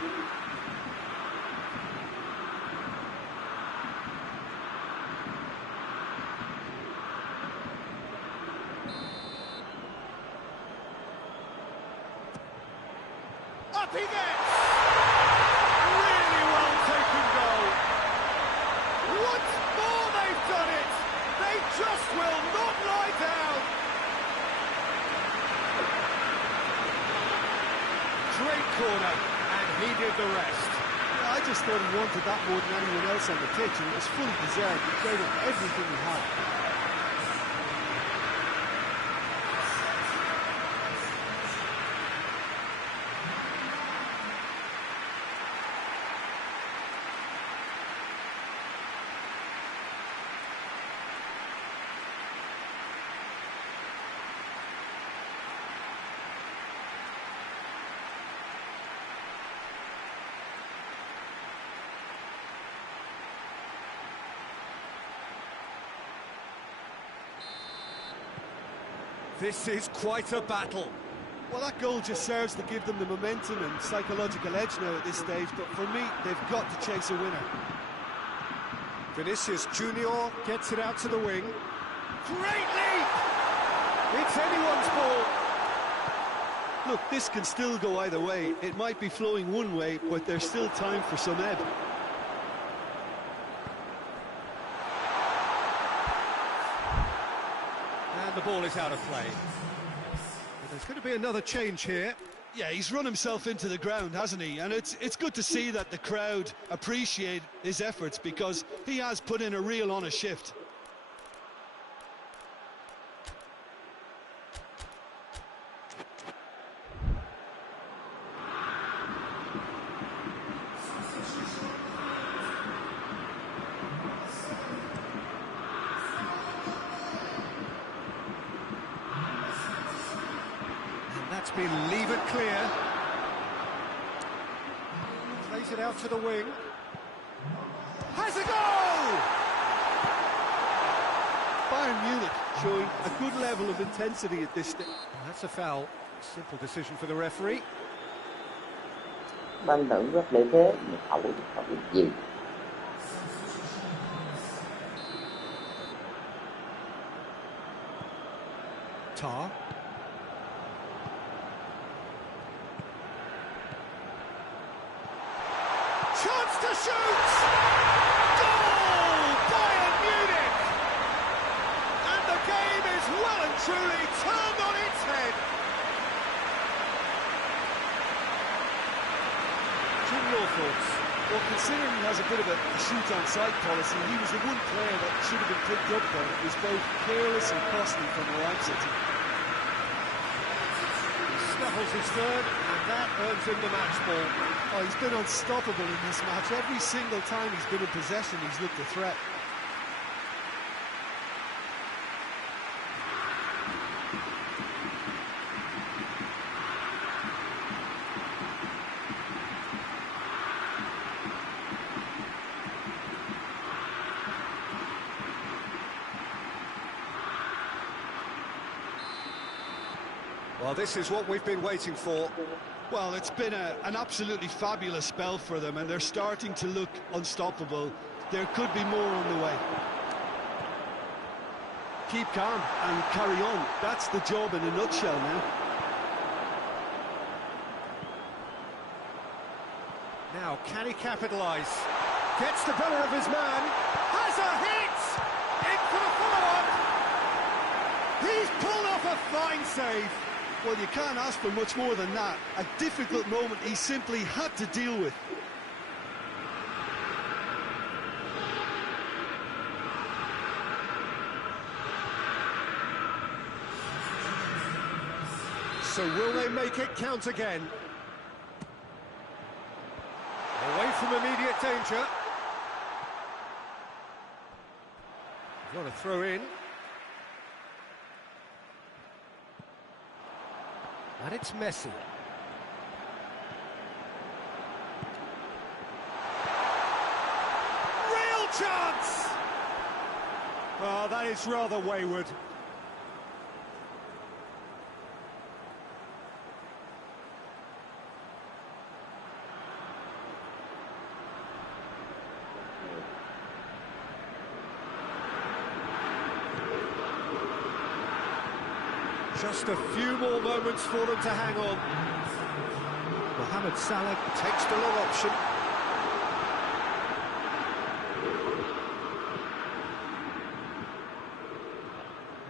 Up he gets! Really well taken goal. Once more they've done it! They just will not lie down! Great corner, and he did the rest. Yeah, I just thought he wanted that more than anyone else on the pitch, and it was fully deserved. He gave it everything he had. This is quite a battle. Well, that goal just serves to give them the momentum and psychological edge now at this stage, but for me, they've got to chase a winner. Vinicius Junior gets it out to the wing. Great leap! It's anyone's ball. Look, this can still go either way. It might be flowing one way, but there's still time for some ebb. And the ball is out of play. And there's going to be another change here. Yeah, he's run himself into the ground, hasn't he? And it's good to see that the crowd appreciate his efforts, because he has put in a real honest shift. That's been levered clear. Plays it out to the wing. Has a goal! Bayern Munich showing a good level of intensity at this stage. That's a foul. Simple decision for the referee. Ban tưởng rất để thế, không biết gì. Tar. Chance to shoot! Goal! Bayern Munich! And the game is well and truly turned on its head. Jim, your thoughts? Well, considering he has a bit of a shoot-on-sight policy, he was the one player that should have been picked up, but it was both careless and costly from the line City. Snuffles his third, and that earns him the match ball. Oh, he's been unstoppable in this match. Every single time he's been in possession, he's looked a threat. Well, this is what we've been waiting for. Well, it's been an absolutely fabulous spell for them, and they're starting to look unstoppable. There could be more on the way. Keep calm and carry on. That's the job in a nutshell now. Now, can he capitalise? Gets the better of his man. Has a hit! In for the follow-up! He's pulled off a fine save. Well, you can't ask for much more than that. A difficult moment he simply had to deal with. So will they make it count again? Away from immediate danger. Got to throw in. And it's Messi. Real chance! Oh, that is rather wayward. Just a few more moments for them to hang on. Mohamed Salah takes the long option.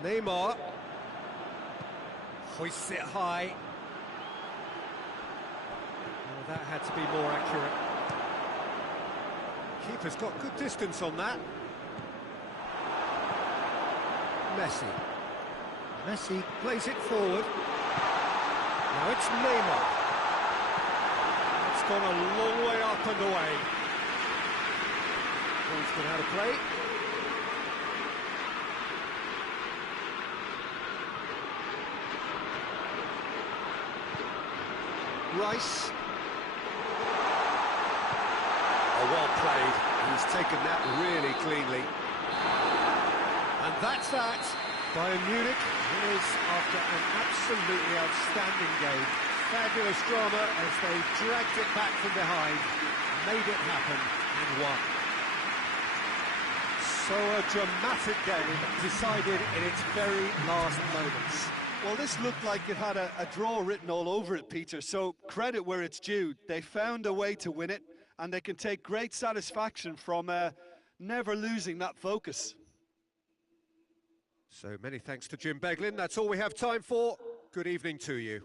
Neymar hoists it high. Well, that had to be more accurate. Keeper's got good distance on that. Messi. Messi plays it forward. Now it's Neymar. It's gone a long way up and away. Ball's gone out of play. Rice. Oh, well played. He's taken that really cleanly. And that's that. Bayern Munich is after an absolutely outstanding game. Fabulous drama as they dragged it back from behind, made it happen and won. So a dramatic game decided in its very last moments. Well, this looked like it had a draw written all over it, Peter, so credit where it's due. They found a way to win it, and they can take great satisfaction from never losing that focus. So many thanks to Jim Beglin. That's all we have time for. Good evening to you.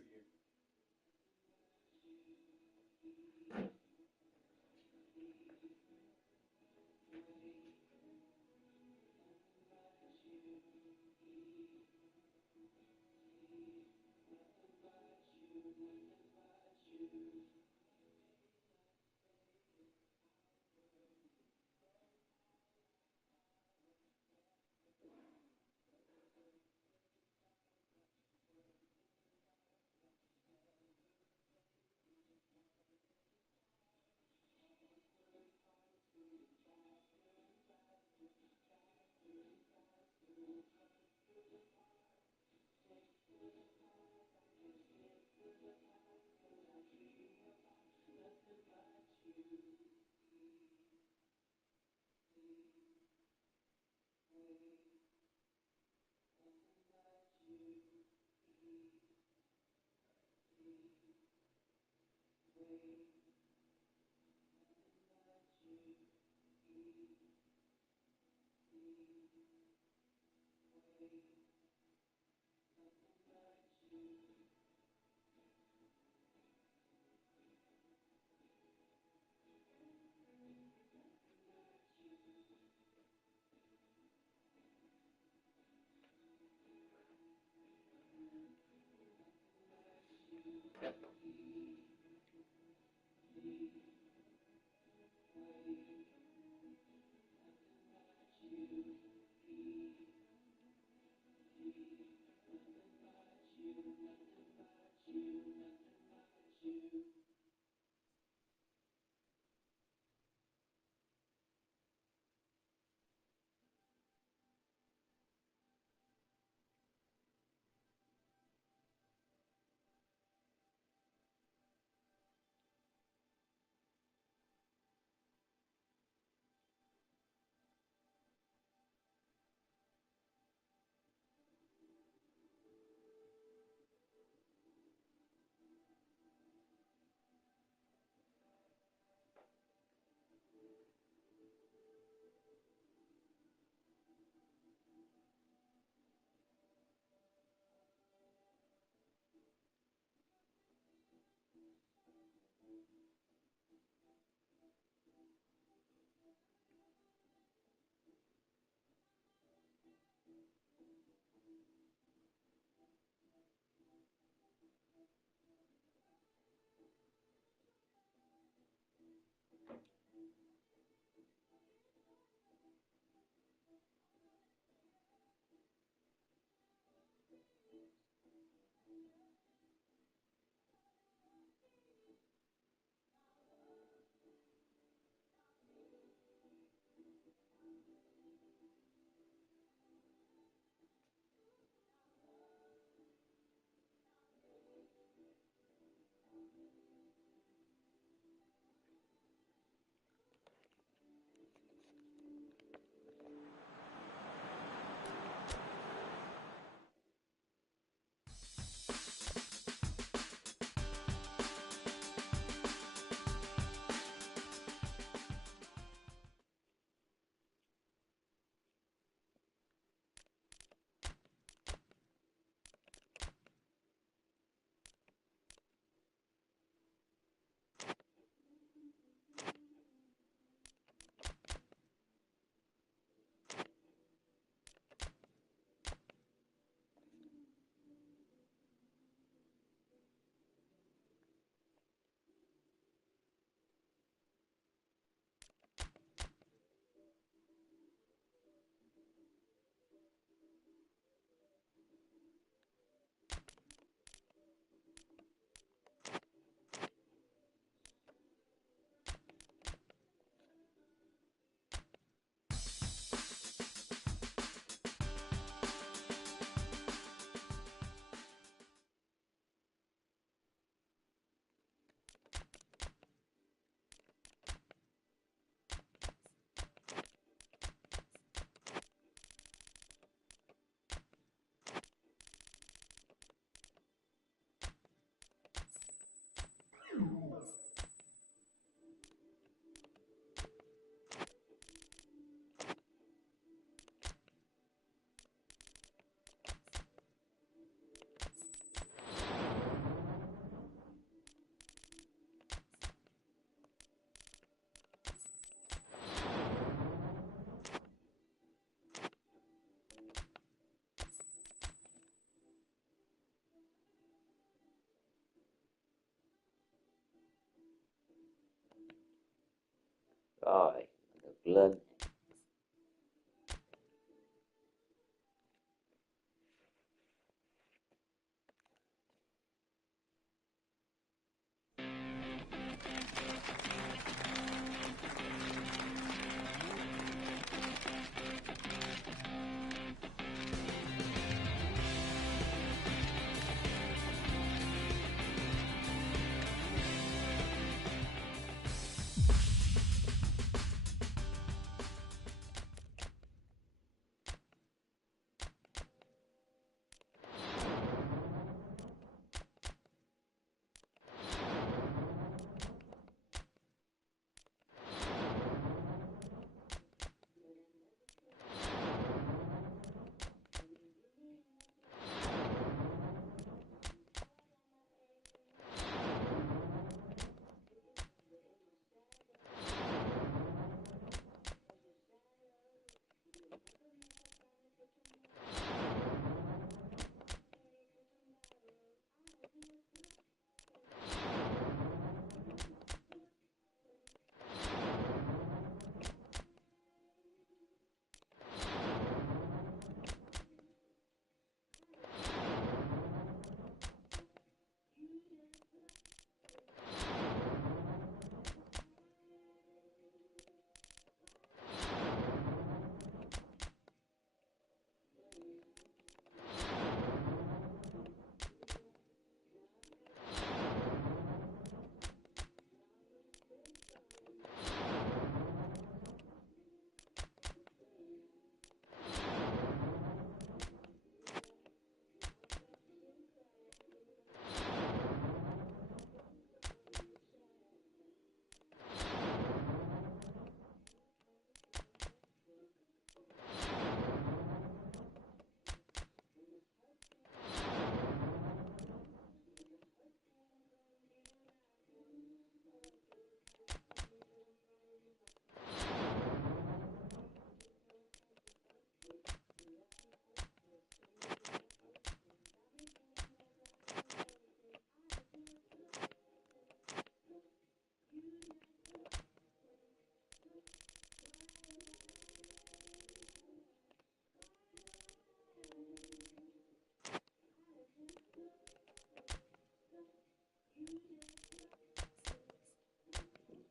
Rồi, được lên.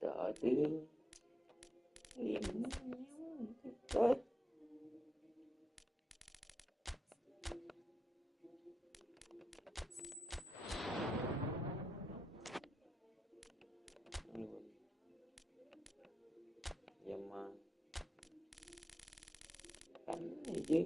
Đợi tí. Trời. Nhưng mà cánh gì chứ.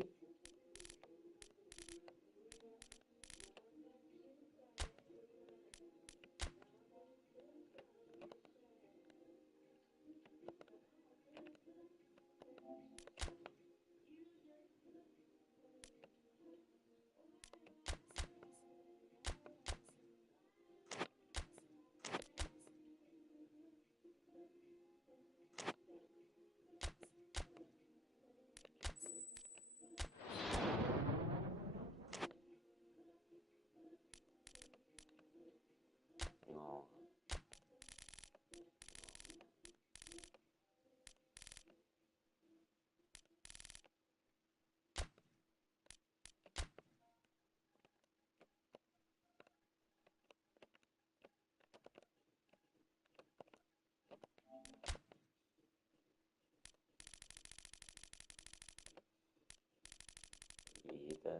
Ngon. Gì ta.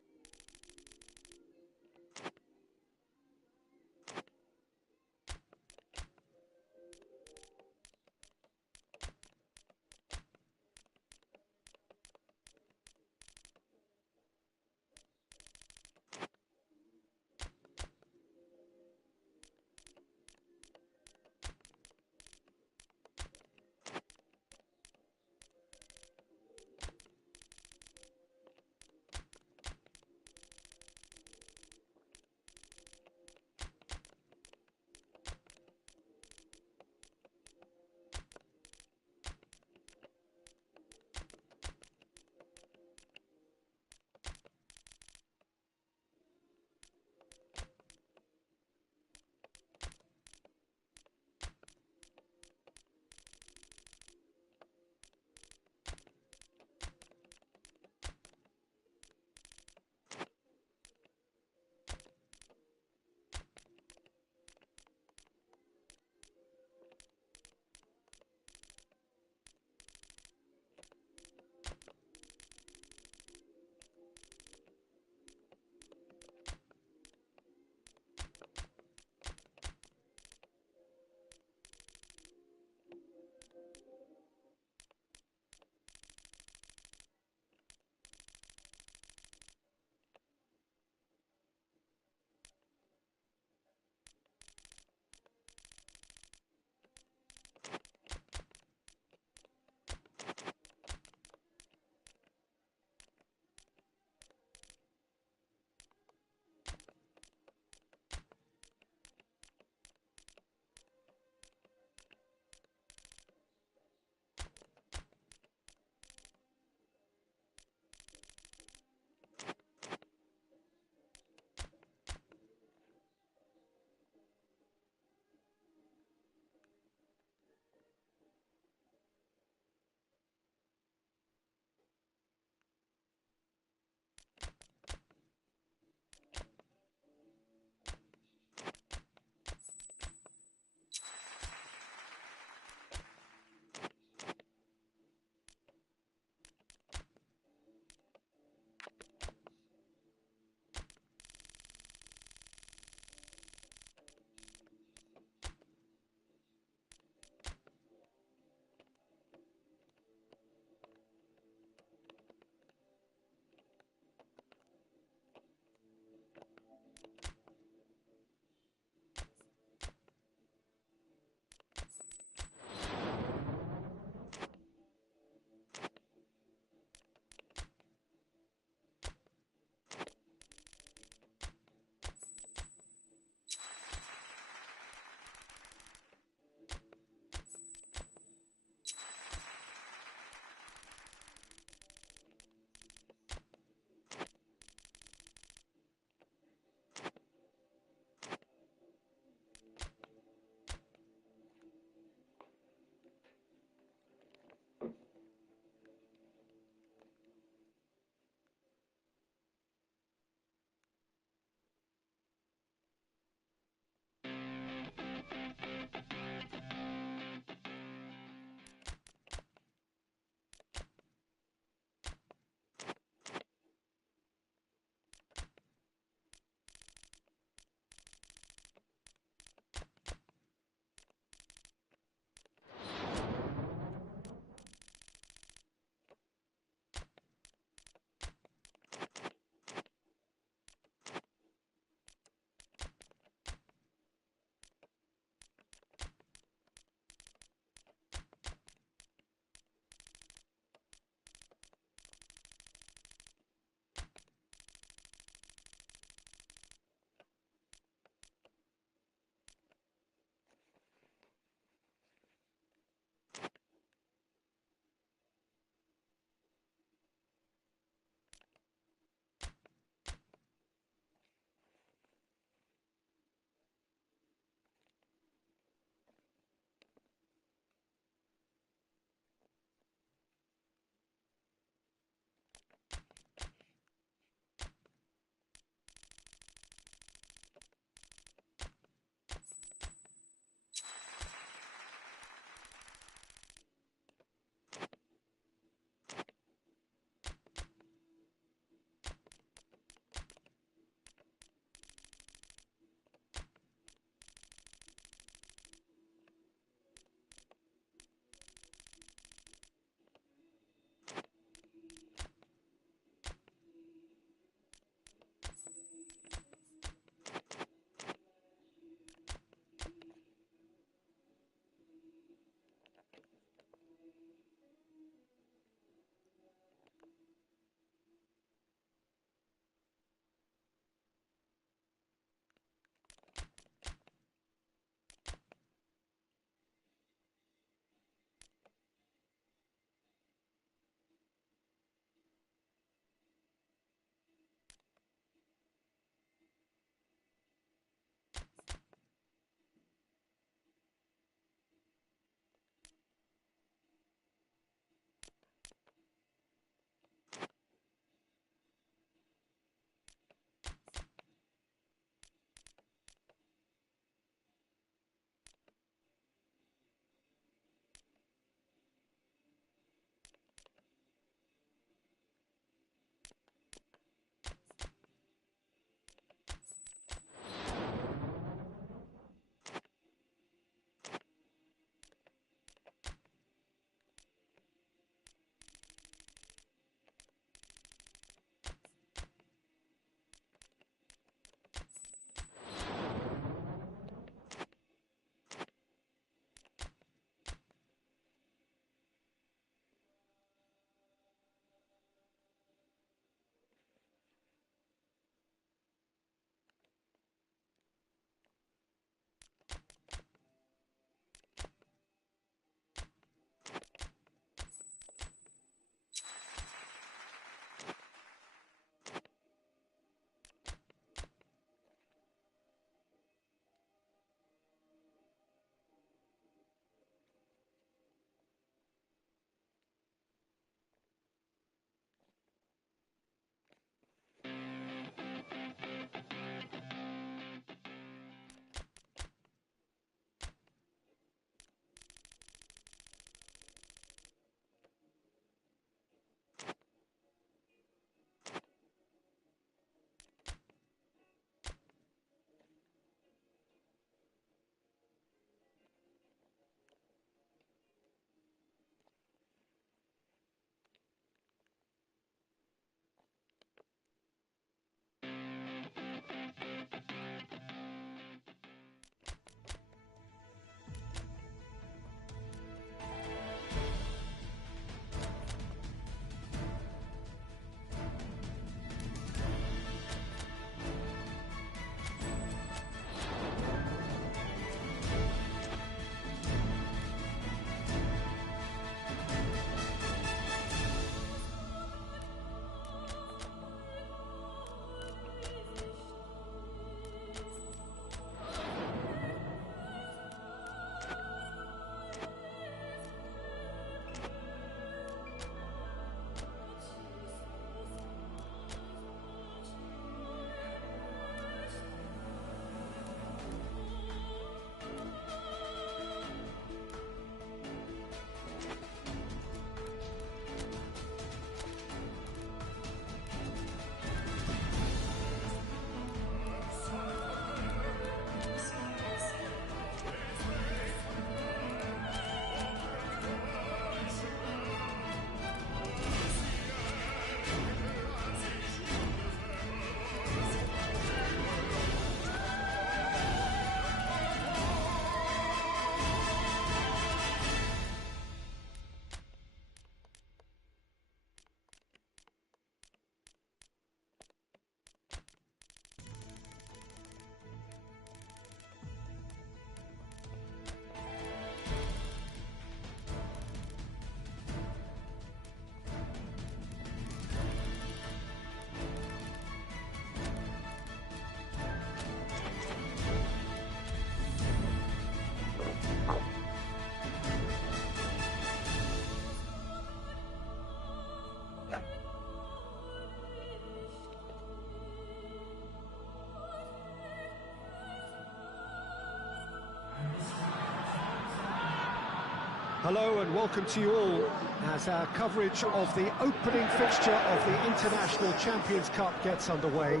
Hello and welcome to you all as our coverage of the opening fixture of the International Champions Cup gets underway.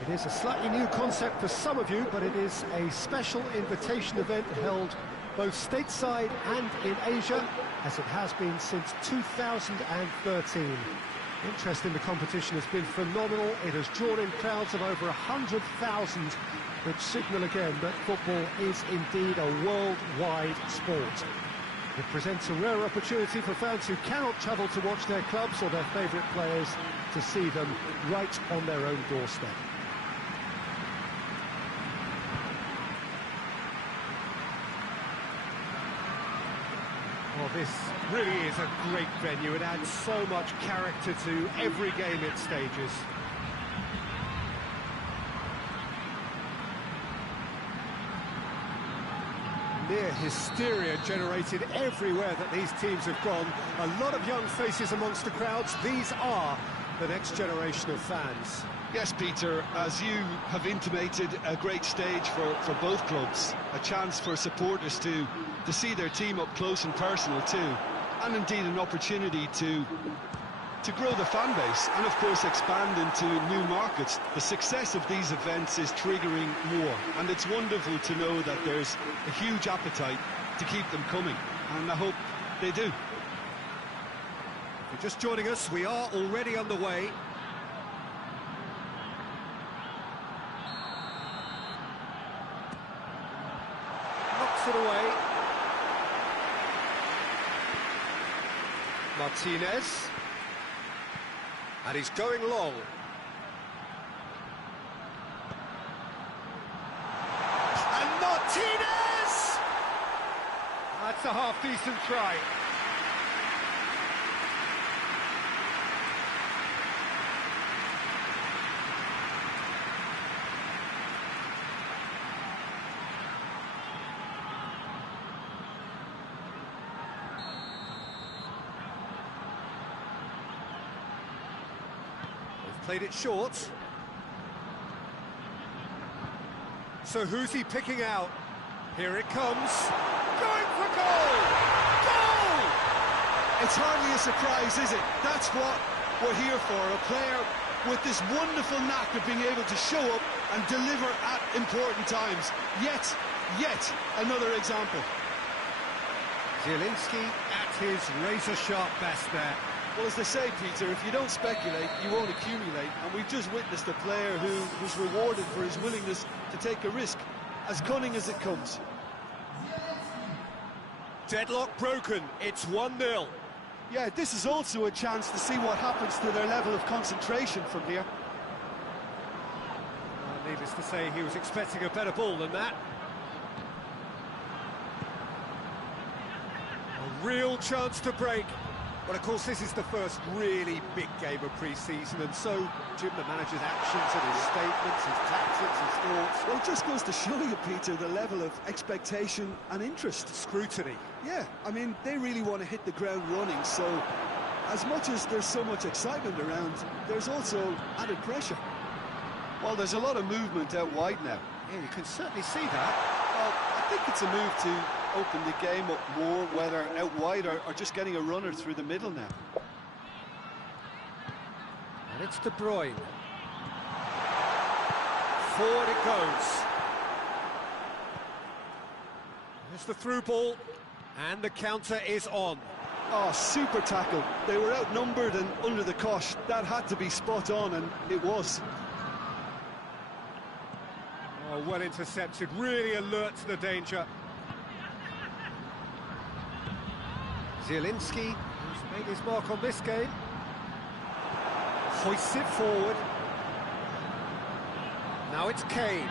It is a slightly new concept for some of you, but it is a special invitation event held both stateside and in Asia, as it has been since 2013. Interest in the competition has been phenomenal. It has drawn in crowds of over 100,000, which signal again that football is indeed a worldwide sport. It presents a rare opportunity for fans who cannot travel to watch their clubs or their favourite players to see them right on their own doorstep. Well, this really is a great venue. It adds so much character to every game it stages. Near hysteria generated everywhere that these teams have gone. A lot of young faces amongst the crowds. These are the next generation of fans. Yes, Peter, as you have intimated, a great stage for both clubs. A chance for supporters to see their team up close and personal too. And indeed an opportunity to grow the fan base and of course expand into new markets. The success of these events is triggering more, and it's wonderful to know that there's a huge appetite to keep them coming, and I hope they do. If you're just joining us, we are already underway. Knocks it away. Martinez. And he's going long. And Martinez! That's a half-decent try. Played it short. So who's he picking out? Here it comes. Going for goal! Goal! It's hardly a surprise, is it? That's what we're here for. A player with this wonderful knack of being able to show up and deliver at important times. Yet another example. Zielinski at his razor-sharp best there. Well, as they say, Peter, if you don't speculate, you won't accumulate. And we've just witnessed a player who was rewarded for his willingness to take a risk, as cunning as it comes. Deadlock broken, it's 1-0. Yeah, this is also a chance to see what happens to their level of concentration from here. Needless to say, he was expecting a better ball than that. A real chance to break. Well, of course, this is the first really big game of pre-season, and so, Jim, the manager's actions and his statements, his tactics, his thoughts... Well, it just goes to show you, Peter, the level of expectation and interest. Scrutiny. Yeah, I mean, they really want to hit the ground running, so as much as there's so much excitement around, there's also added pressure. Well, there's a lot of movement out wide now. Yeah, you can certainly see that. Well, I think it's a move to open the game up more, whether out wide or just getting a runner through the middle now. And it's De Bruyne. Forward it goes. There's the through ball, and the counter is on. Oh, super tackle. They were outnumbered and under the cosh. That had to be spot on, and it was. Oh, well intercepted, really alert to the danger. Zielinski, who's made his mark on this game, hoists it forward. Now it's Kane.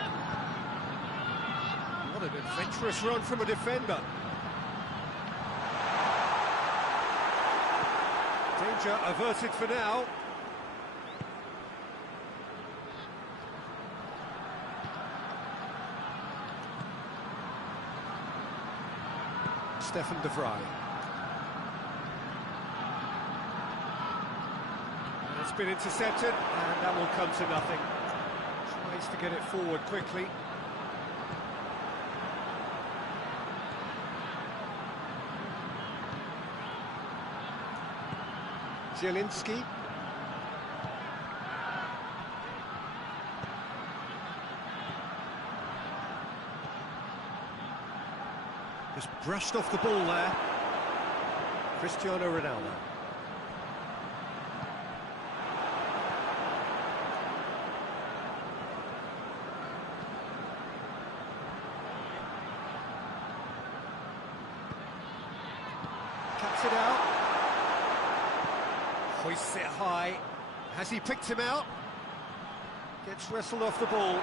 What an adventurous run from a defender. Danger averted for now. Stefan de Vrij. It's been intercepted, and that will come to nothing. Tries to get it forward quickly. Zielinski. Just brushed off the ball there. Cristiano Ronaldo. Cuts it out. Hoists it high. Has he picked him out? Gets wrestled off the ball.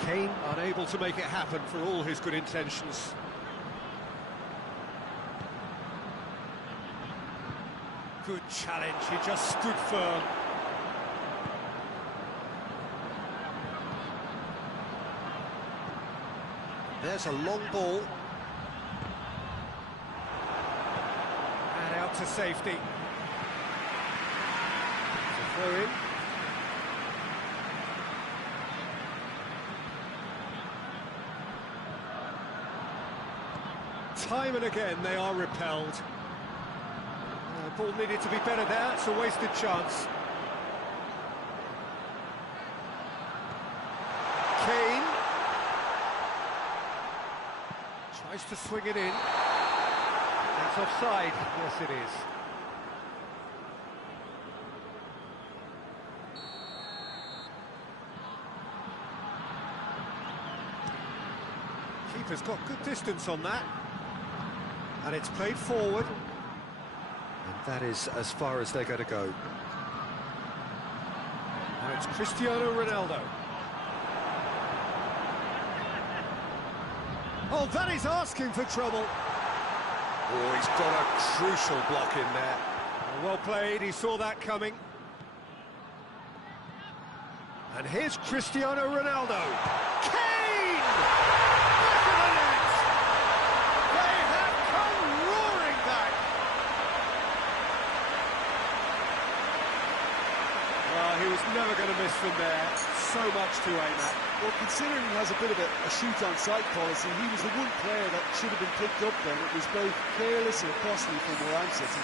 Kane unable to make it happen for all his good intentions. Good challenge, he just stood firm. There's a long ball. And out to safety. It's a throw in. Time and again they are repelled. The ball needed to be better there, it's a wasted chance. Kane tries to swing it in. That's offside, yes it is. Keeper's got good distance on that. And it's played forward. And that is as far as they're going to go. Now it's Cristiano Ronaldo. Oh, that is asking for trouble. Oh, he's got a crucial block in there. Well played, he saw that coming. And here's Cristiano Ronaldo. Kane! Back of the net! They have come roaring back! Well, he was never going to miss from there. So much to aim at. Well, considering he has a bit of a shoot-on-sight policy, he was the one player that should have been picked up then. It was both careless and costly from where I'm sitting.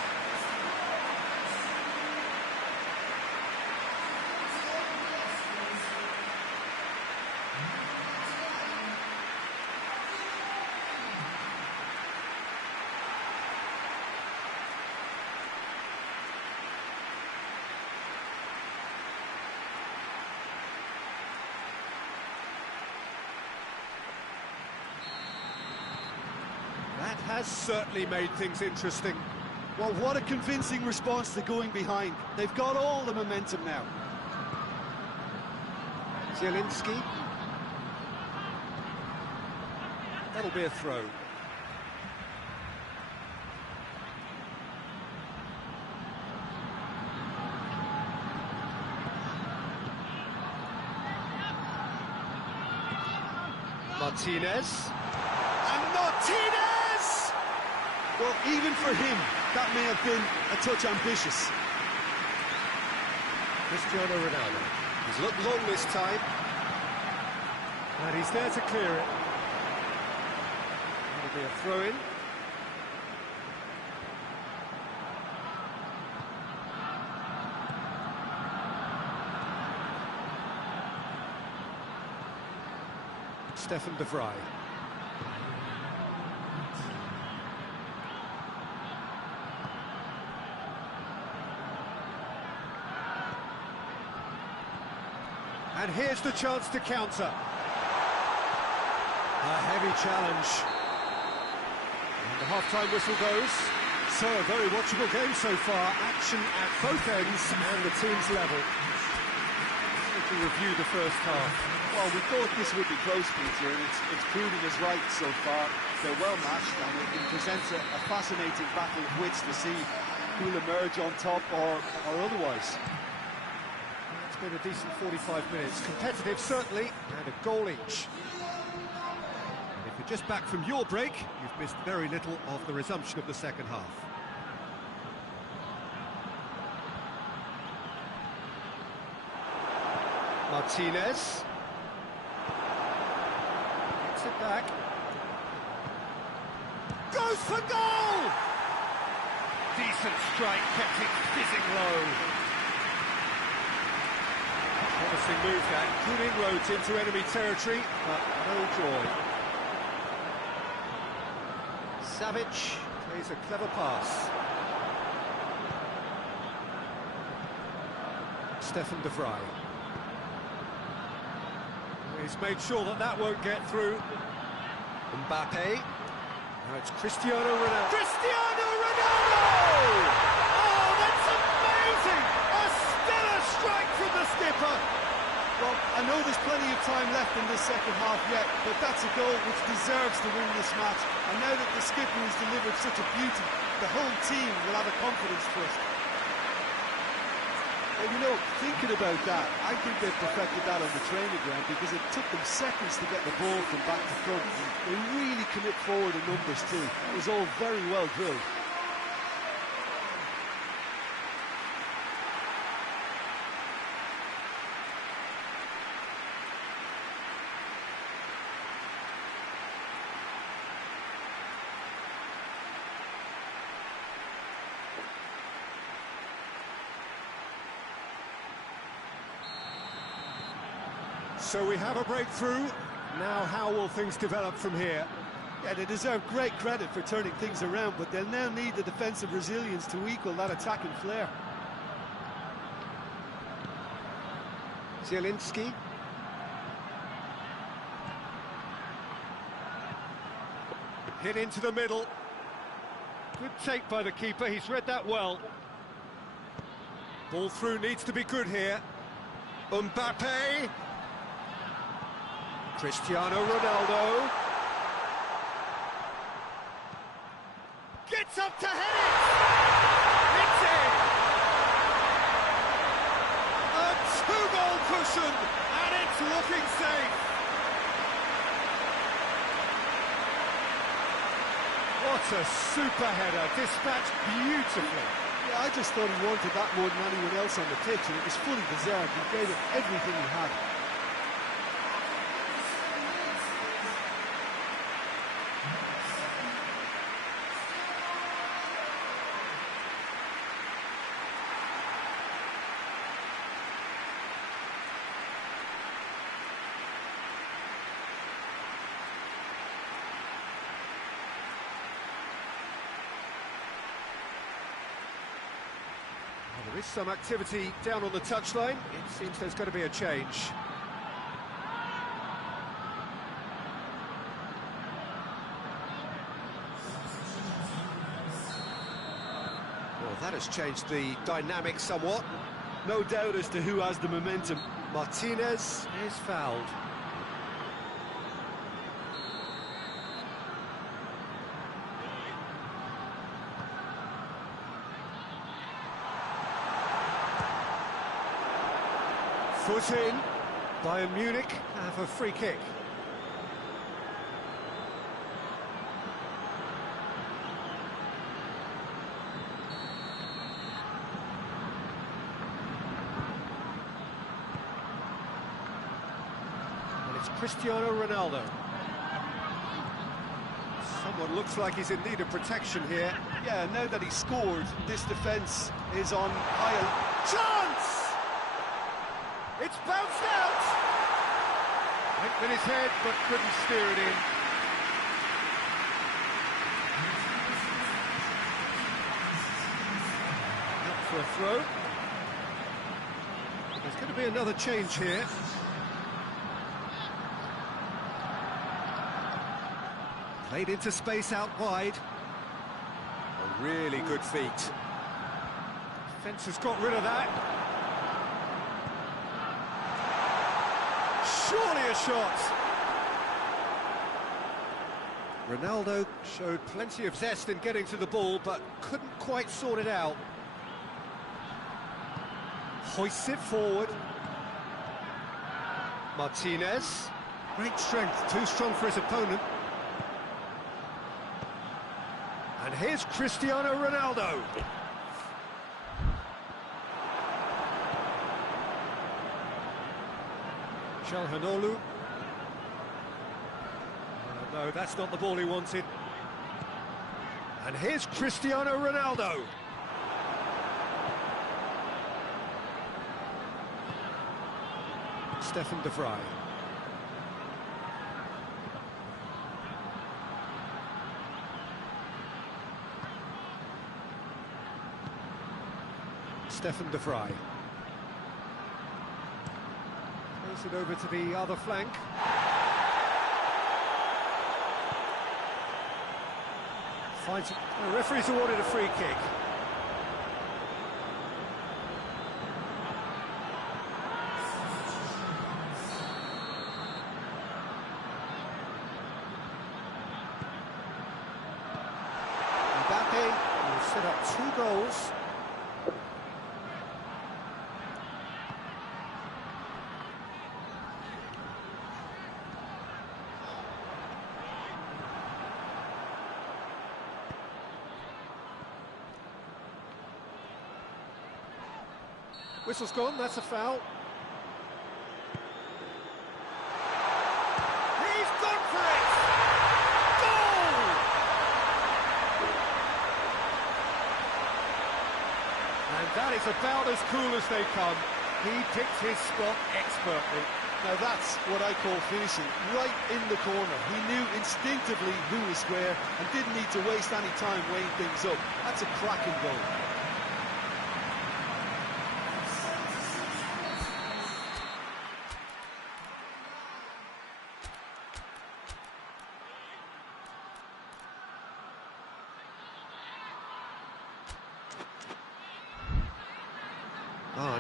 That has certainly made things interesting. Well, what a convincing response to going behind. They've got all the momentum now. Zielinski. That'll be a throw. Martinez. And Martinez! Well, even for him, that may have been a touch ambitious. Cristiano Ronaldo. He's looked long this time. And he's there to clear it. That'll be a throw-in. Stefan de Vrij. And here's the chance to counter. A heavy challenge. And the half-time whistle goes. So, a very watchable game so far. Action at both ends and the team's level. To review the first half. Well, we thought this would be close, Peter, and it's proving us right so far. They're well matched, and it presents a fascinating battle of wits to see who'll emerge on top or otherwise. It's been a decent 45 minutes. Competitive, certainly, and a goal each. And if you're just back from your break, you've missed very little of the resumption of the second half. Martinez. Gets it back. Goes for goal! Decent strike, kept it fizzing low. Promising move that. Good inroads into enemy territory, but no joy. Savic plays a clever pass. Stefan de Vrij. He's made sure that that won't get through. Mbappe. Now it's Cristiano Ronaldo. Cristiano Ronaldo! Oh, that's amazing! A stellar strike from the skipper! Well, I know there's plenty of time left in this second half yet, but that's a goal which deserves to win this match. And now that the skipper has delivered such a beauty, the whole team will have a confidence first. Well, you know, thinking about that, I think they've perfected that on the training ground because it took them seconds to get the ball from back to front. They really commit forward in numbers too. It was all very well drilled. So we have a breakthrough. Now how will things develop from here? Yeah, they deserve great credit for turning things around, but they'll now need the defensive resilience to equal that attacking flair. Zielinski. Hit into the middle. Good take by the keeper, he's read that well. Ball through needs to be good here. Mbappe. Cristiano Ronaldo. Gets up to head it! It's in! A two-goal cushion, and it's looking safe. What a super header, dispatched beautifully. Yeah, I just thought he wanted that more than anyone else on the pitch, and it was fully deserved. He gave it everything he had. There is some activity down on the touchline. It seems there's going to be a change. Well, that has changed the dynamic somewhat. No doubt as to who has the momentum. Martinez is fouled. Foot in. Bayern Munich have a free kick. And it's Cristiano Ronaldo. Someone looks like he's in need of protection here. Yeah, now that he's scored, this defence is on high. Chance! It's bounced out! Went with his head, but couldn't steer it in. Up for a throw. There's going to be another change here. Played into space out wide. A really good feat. Defence has got rid of that. Surely a shot. Ronaldo showed plenty of zest in getting to the ball, but couldn't quite sort it out. Hoists it forward. Martinez. Great strength, too strong for his opponent. And here's Cristiano Ronaldo. Calhanoglu. No, that's not the ball he wanted. And here's Cristiano Ronaldo. Stefan de Vrij. Stefan de Vrij. Throws it over to the other flank. Finds it. The referee's awarded a free kick. Mbappe will set up 2 goals. Whistle's gone, that's a foul. He's gone for it! Goal! And that is about as cool as they come. He picked his spot expertly. Now that's what I call finishing, right in the corner. He knew instinctively who was where and didn't need to waste any time weighing things up. That's a cracking goal.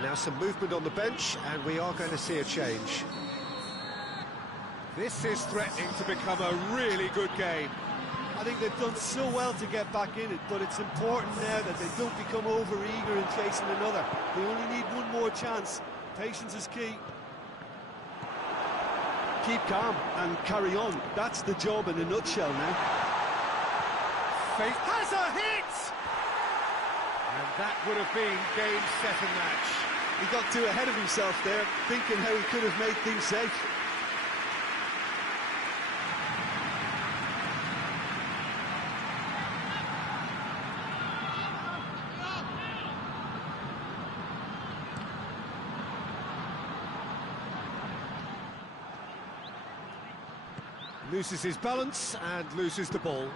Now some movement on the bench, and we are going to see a change. This is threatening to become a really good game. I think they've done so well to get back in it, but it's important now that they don't become over-eager in chasing another. They only need one more chance. Patience is key. Keep calm and carry on. That's the job in a nutshell now. Faith has a hit! And that would have been game, set and match. He got too ahead of himself there, thinking how he could have made things safe. Loses his balance and loses the ball.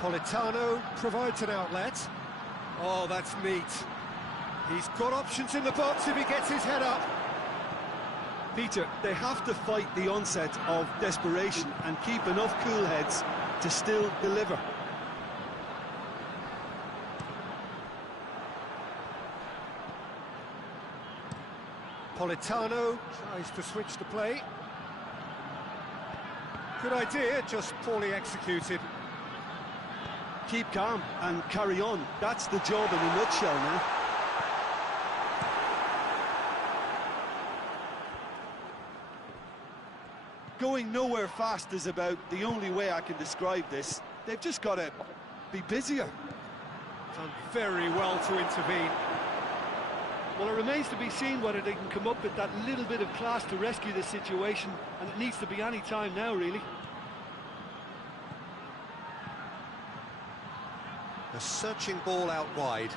Politano provides an outlet. Oh, that's neat. He's got options in the box if he gets his head up. Peter, they have to fight the onset of desperation and keep enough cool heads to still deliver. Politano tries to switch the play. Good idea, just poorly executed. Keep calm and carry on. That's the job in a nutshell now. Going nowhere fast is about the only way I can describe this. They've just got to be busier. Done very well to intervene. Well, it remains to be seen whether they can come up with that little bit of class to rescue this situation, and it needs to be any time now, really. A searching ball out wide.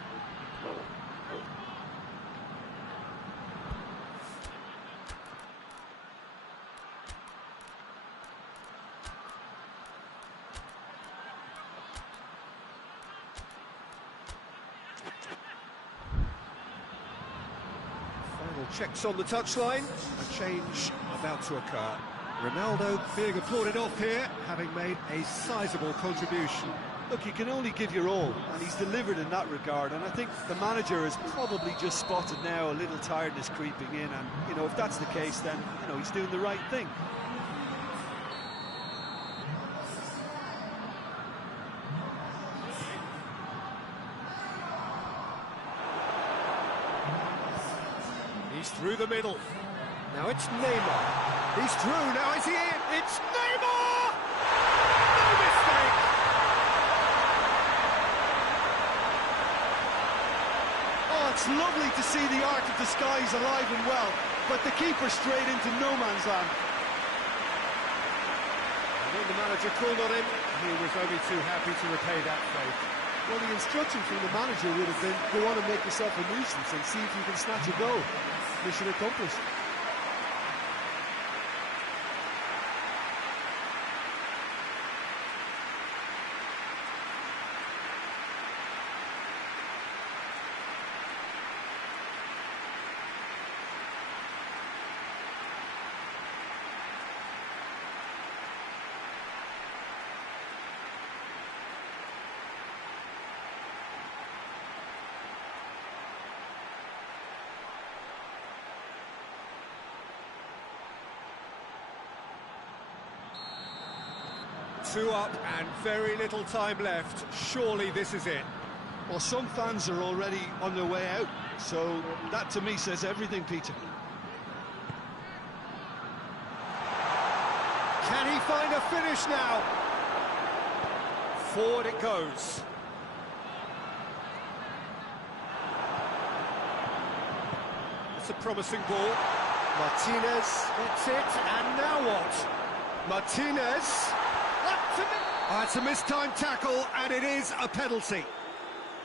Final checks on the touchline. A change about to occur. Ronaldo being applauded off here, having made a sizable contribution. Look, you can only give your all, and he's delivered in that regard, and I think the manager has probably just spotted now a little tiredness creeping in, and, you know, if that's the case, then, you know, he's doing the right thing. He's through the middle. Now it's Neymar. He's through, now is he in? It's Neymar! No mistake! Oh, it's lovely to see the art of disguise alive and well, but the keeper straight into no man's land. And when the manager called on him, he was only too happy to repay that faith. Well, the instruction from the manager would have been, go on and make yourself a nuisance and see if you can snatch a goal. Mission accomplished. 2 up and very little time left. Surely this is it. Well, some fans are already on their way out, so that to me says everything, Peter. Can he find a finish now? Forward it goes. It's a promising ball. Martinez gets it, and now what? Martinez. It's a mistimed tackle, and it is a penalty.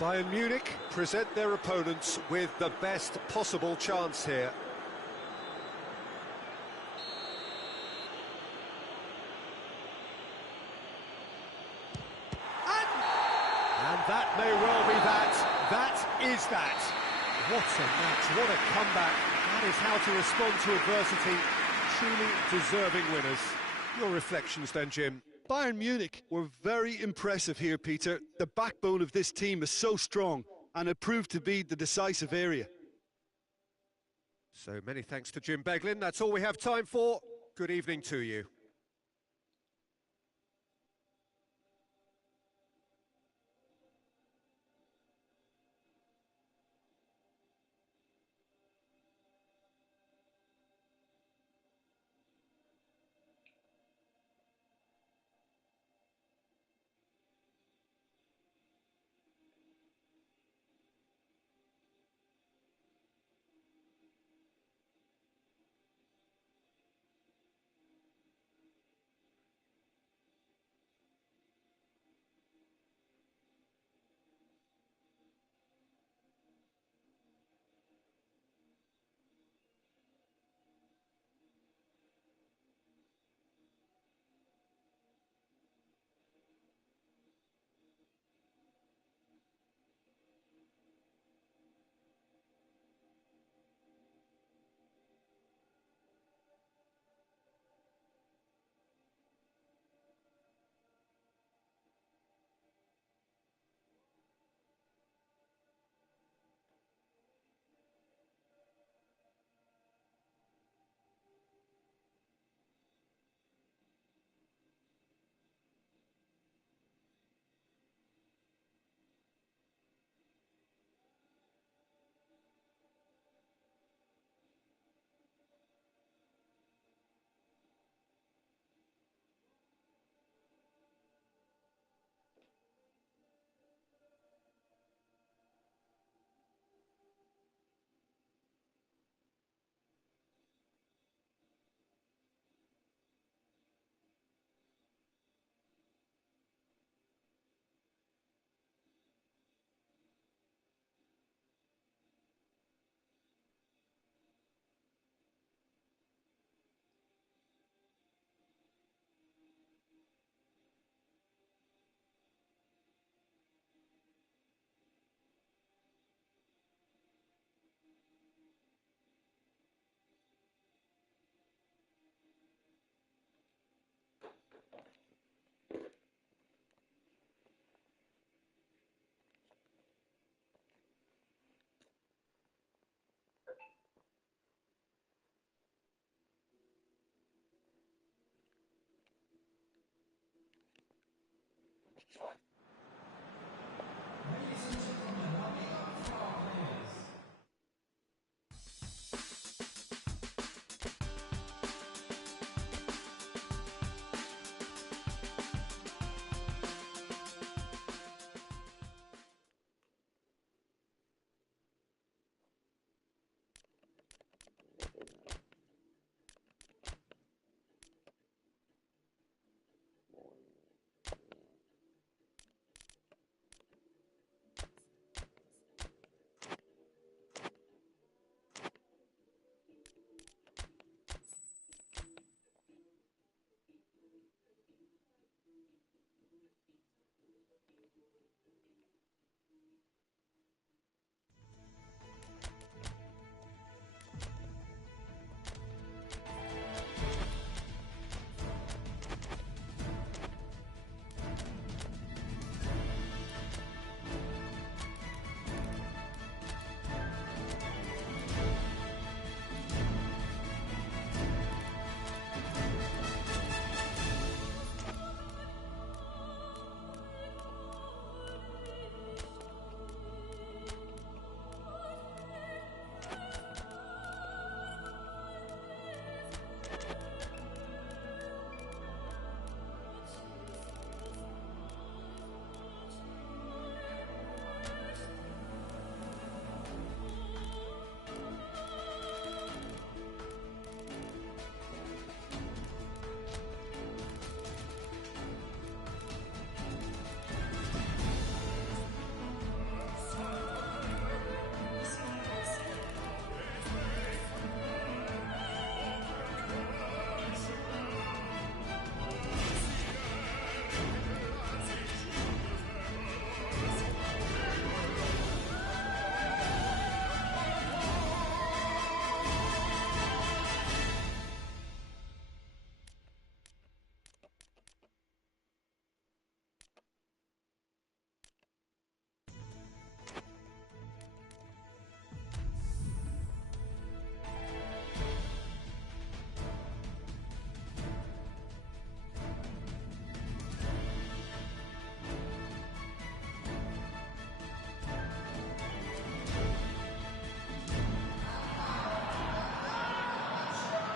Bayern Munich present their opponents with the best possible chance here. And that may well be that. That is that. What a match, what a comeback. That is how to respond to adversity. Truly deserving winners. Your reflections then, Jim? Bayern Munich were very impressive here, Peter. The backbone of this team is so strong, and it proved to be the decisive area. So many thanks to Jim Beglin. That's all we have time for. Good evening to you.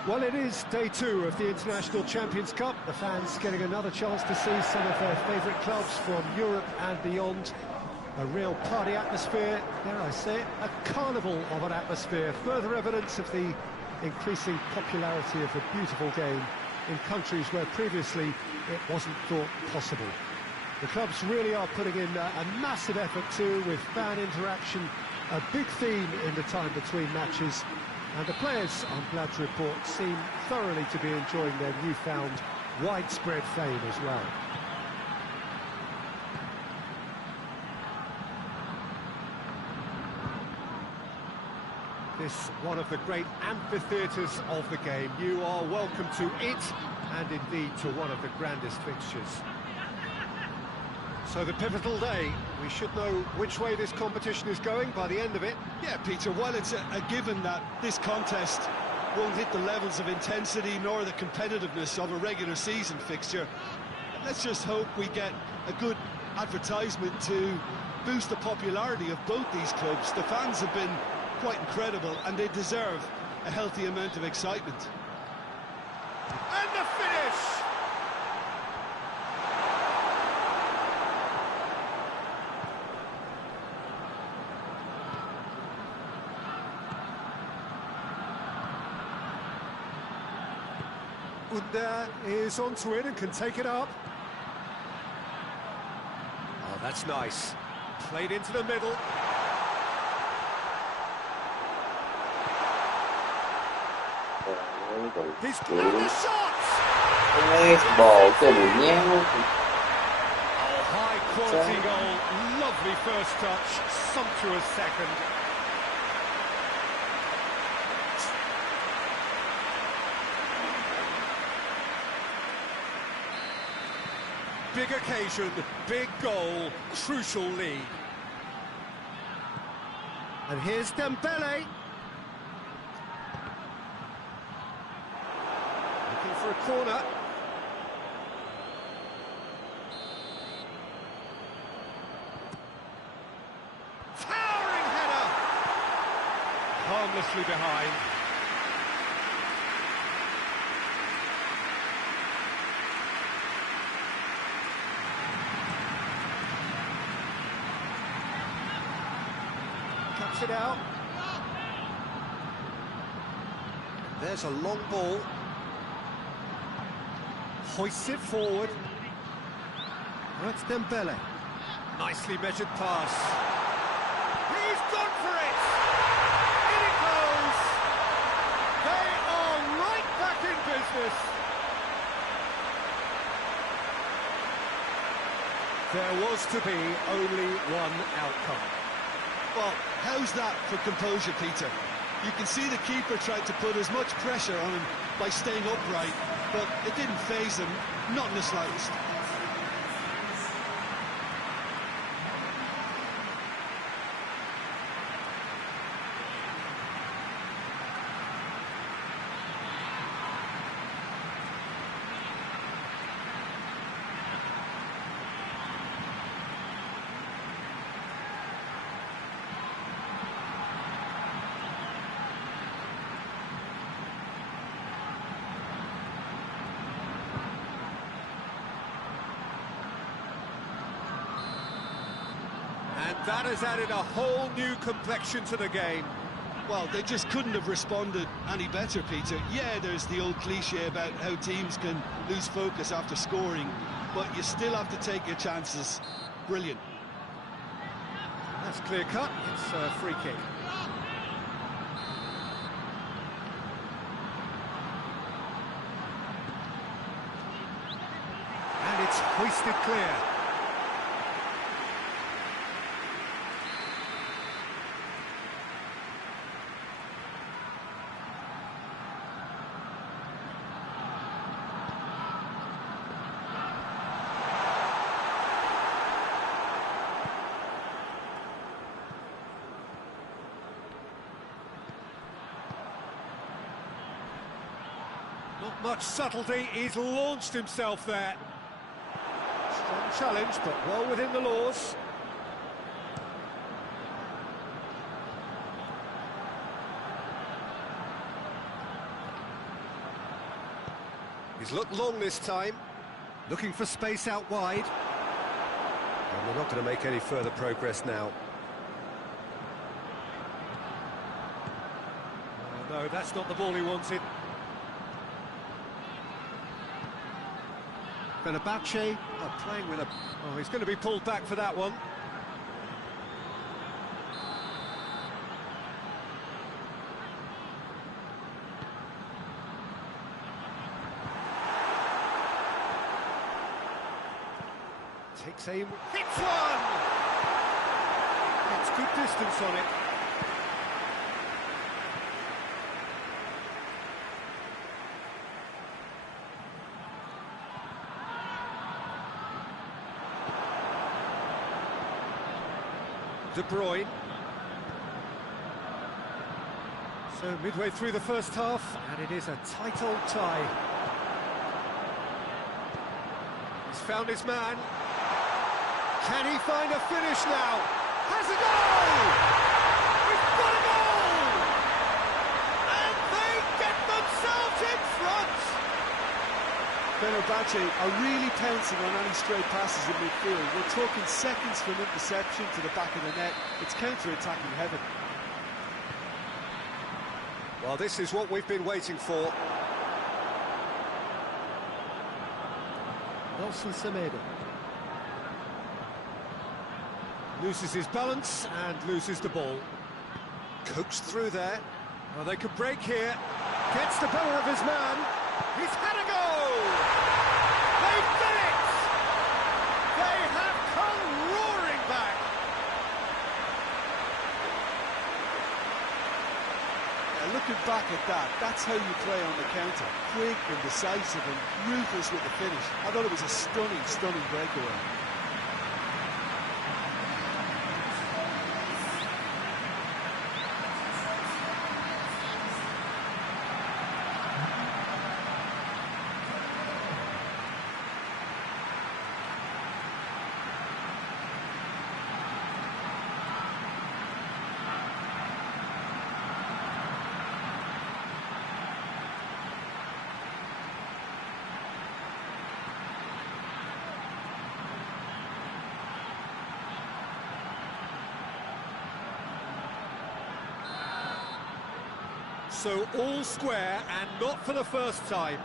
Well, it is day 2 of the International Champions Cup. The fans getting another chance to see some of their favourite clubs from Europe and beyond. A real party atmosphere, dare I say it, a carnival of an atmosphere. Further evidence of the increasing popularity of the beautiful game in countries where previously it wasn't thought possible. The clubs really are putting in a massive effort too, with fan interaction, a big theme in the time between matches. And the players, I'm glad to report, seem thoroughly to be enjoying their newfound widespread fame as well. This one of the great amphitheatres of the game. You are welcome to it, and indeed to one of the grandest fixtures. So the pivotal day, we should know which way this competition is going by the end of it. Yeah, Peter, while it's a given that this contest won't hit the levels of intensity nor the competitiveness of a regular season fixture, let's just hope we get a good advertisement to boost the popularity of both these clubs. The fans have been quite incredible, and they deserve a healthy amount of excitement. And the finish! Under is onto it and can take it up. Oh, that's nice. Played into the middle. He's got the shot! Ball cái đường nhéo. Oh, high quality goal. Lovely first touch. Sumptuous second. Big occasion, big goal, crucial lead. And here's Dembele. Looking for a corner. Towering header. Harmlessly behind. Cuts it out. There's a long ball. Hoists it forward. That's Dembele. Nicely measured pass. He's gone for it! In it goes! They are right back in business. There was to be only one outcome. Well, how's that for composure, Peter? You can see the keeper tried to put as much pressure on him by staying upright, but it didn't faze him, not in the slightest. And that has added a whole new complexion to the game. Well, they just couldn't have responded any better, Peter. Yeah, there's the old cliche about how teams can lose focus after scoring, but you still have to take your chances. Brilliant. That's clear cut. It's a free kick. And it's hoisted clear. Not much subtlety, he's launched himself there. Strong challenge, but well within the laws. He's looked long this time. Looking for space out wide. And they're not going to make any further progress now. Oh, no, that's not the ball he wanted. Fenerbahce are playing with a... Oh, he's going to be pulled back for that one. Takes aim, hits one! It's good distance on it. De Bruyne. So midway through the first half, and it is a tight old tie. He's found his man. Can he find a finish now? Has a goal! We've got a goal! And they get themselves in front! Fenerbahce are really pouncing on any stray passes in midfield. We're talking seconds from interception to the back of the net. It's counter-attacking heaven. Well, this is what we've been waiting for. Nelson Semedo. Loses his balance and loses the ball. Coaxed through there. Well, they could break here. Gets the better of his man. He's had a go! They've done it! They have come roaring back! Looking back at that, that's how you play on the counter. Quick and decisive and ruthless with the finish. I thought it was a stunning, stunning breakaway. So all square and not for the first time.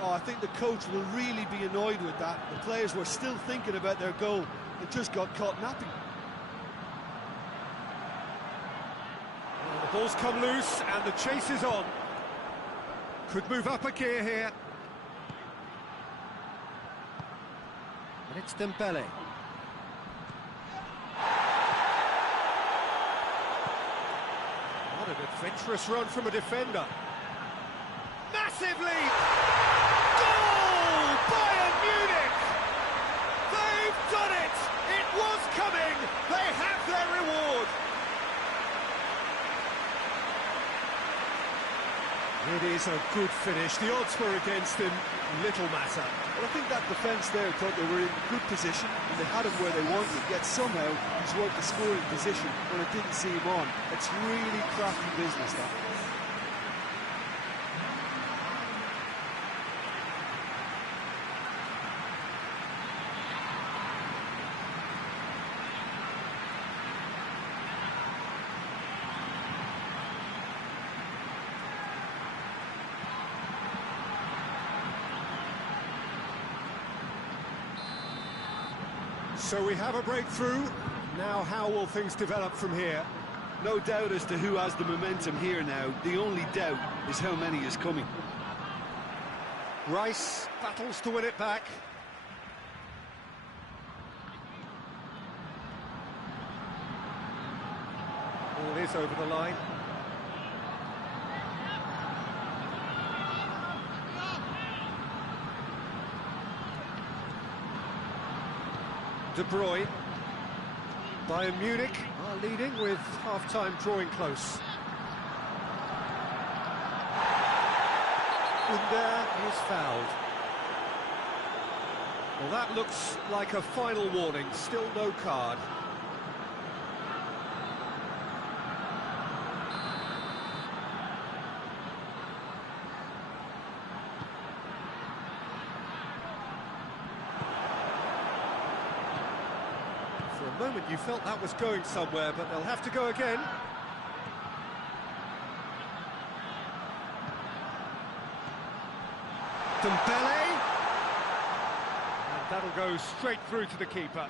Oh, I think the coach will really be annoyed with that. The players were still thinking about their goal and just got caught napping. Well, the ball's come loose and the chase is on. Could move up a gear here. And it's Dembele. What an adventurous run from a defender. Massive leap! Goal! Bayern Munich! They've done it! It was coming! They have their reward! It is a good finish. The odds were against him. Little matter. Well, I think that defence there thought they were in good position and they had him where they wanted, yet somehow he's worked the scoring position when it didn't see him on. It's really crafty business, that. So we have a breakthrough. Now how will things develop from here? No doubt as to who has the momentum here now. The only doubt is how many is coming. Rice battles to win it back. Ball is over the line. De Bruyne. Bayern Munich are leading with half-time drawing close. Under is fouled. Well, that looks like a final warning. Still no card. the moment you felt that was going somewhere, but they'll have to go again. Dembele. And that'll go straight through to the keeper.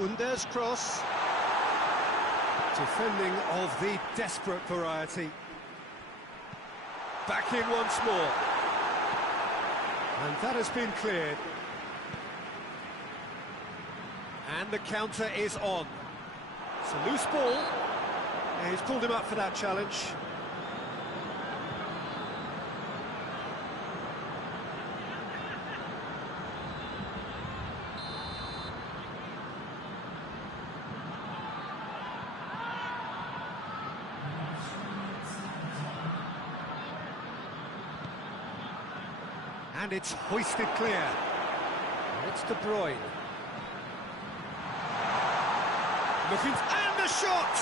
Under's cross. Defending of the desperate variety. Back in once more. And that has been cleared. And the counter is on. It's a loose ball. And he's pulled him up for that challenge. And it's hoisted clear. And it's De Bruyne. Looking, and the shot!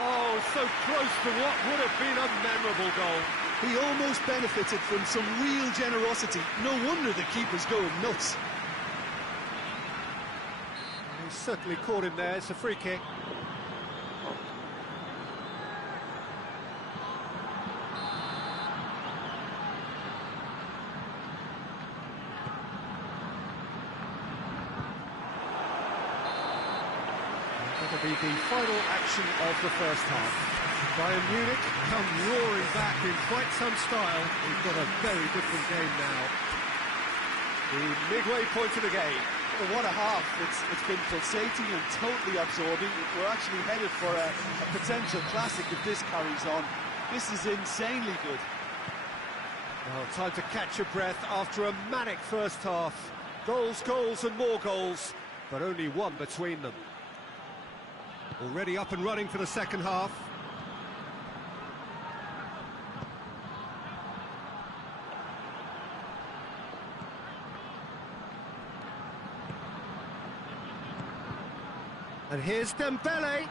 Oh, so close to what would have been a memorable goal. He almost benefited from some real generosity. No wonder the keeper's going nuts. He certainly caught him there. It's a free kick. That'll be the final action of the first half. Bayern Munich come roaring back in quite some style. We've got a very different game now. The midway point of the game. Well, what a half. It's been pulsating and totally absorbing. We're actually headed for a potential classic if this carries on. This is insanely good. Well, time to catch your breath after a manic first half. Goals, goals and more goals, but only one between them. Already up and running for the second half. And here's Dembele.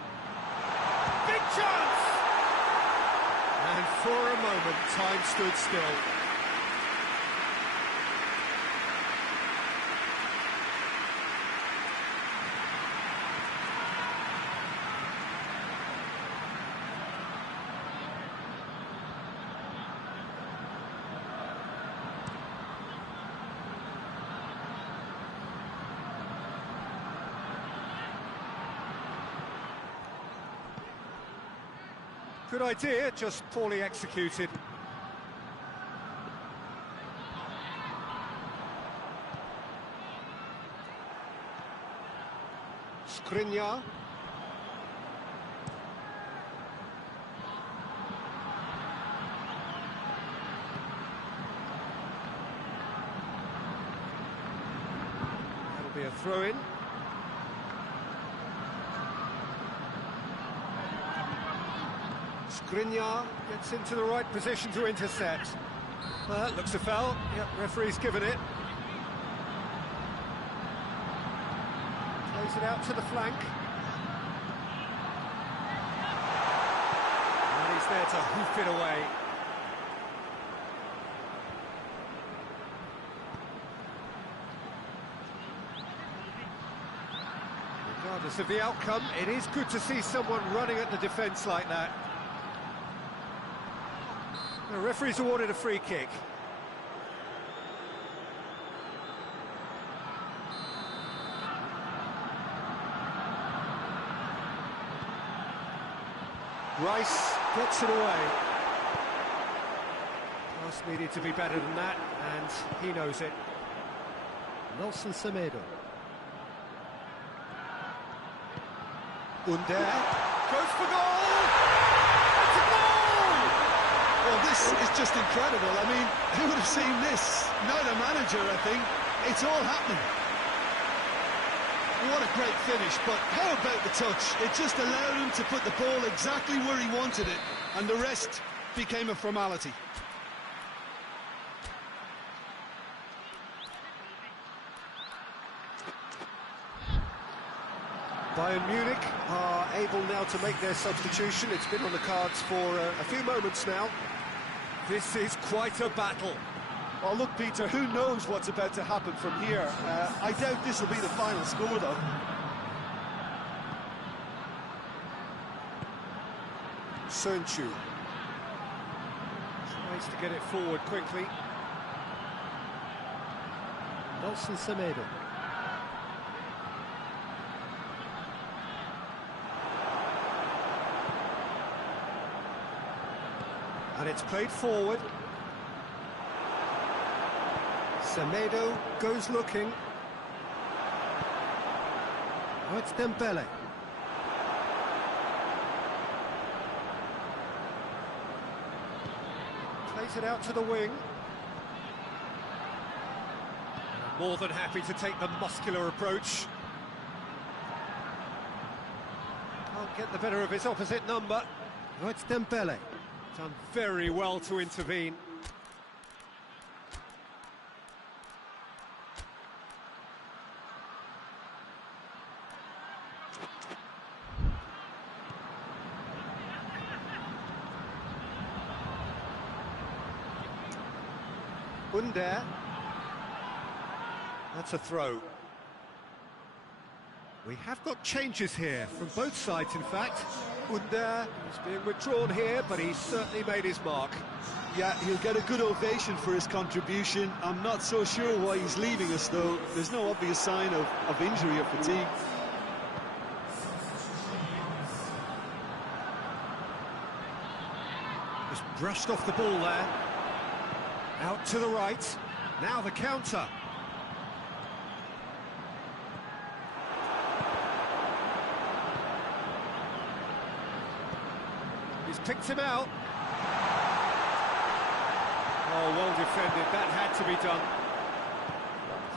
Big chance! And for a moment, time stood still. Good idea, just poorly executed. Skriniar. That'll be a throw-in. Skriniar gets into the right position to intercept. Well, that looks a foul. Yep, referee's given it. Plays it out to the flank. And he's there to hoof it away. Regardless of the outcome, it is good to see someone running at the defence like that. The referee's awarded a free kick. Rice gets it away. Pass needed to be better than that, and he knows it. Nelson Semedo. Under goes for goal! It's a goal! Well, this is just incredible. I mean, who would have seen this? Not a manager, I think. It's all happening. What a great finish, but how about the touch? It just allowed him to put the ball exactly where he wanted it, and the rest became a formality. Bayern Munich are able now to make their substitution. It's been on the cards for a few moments now. This is quite a battle. Well, look, Peter, who knows what's about to happen from here? I doubt this will be the final score, though. Sönchu tries to get it forward quickly. Nelson Semedo. And it's played forward. Semedo goes looking. Oh, it's Dembele. Plays it out to the wing. More than happy to take the muscular approach. Can't get the better of his opposite number. Oh, it's Dembele. Done very well to intervene. Under. That's a throw. We have got changes here, from both sides in fact. Under is being withdrawn here, but he's certainly made his mark. Yeah, he'll get a good ovation for his contribution. I'm not so sure why he's leaving us, though. There's no obvious sign of injury or fatigue. Just brushed off the ball there. Out to the right. Now the counter. He's picked him out. Oh, well defended. That had to be done.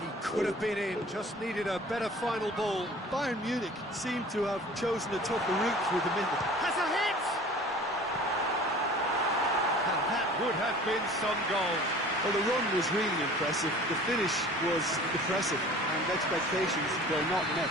He could have been in, just needed a better final ball. Bayern Munich seem to have chosen a tougher route through the middle. Has a hit! And that would have been some goal. Well, the run was really impressive. The finish was depressive, and expectations were not met.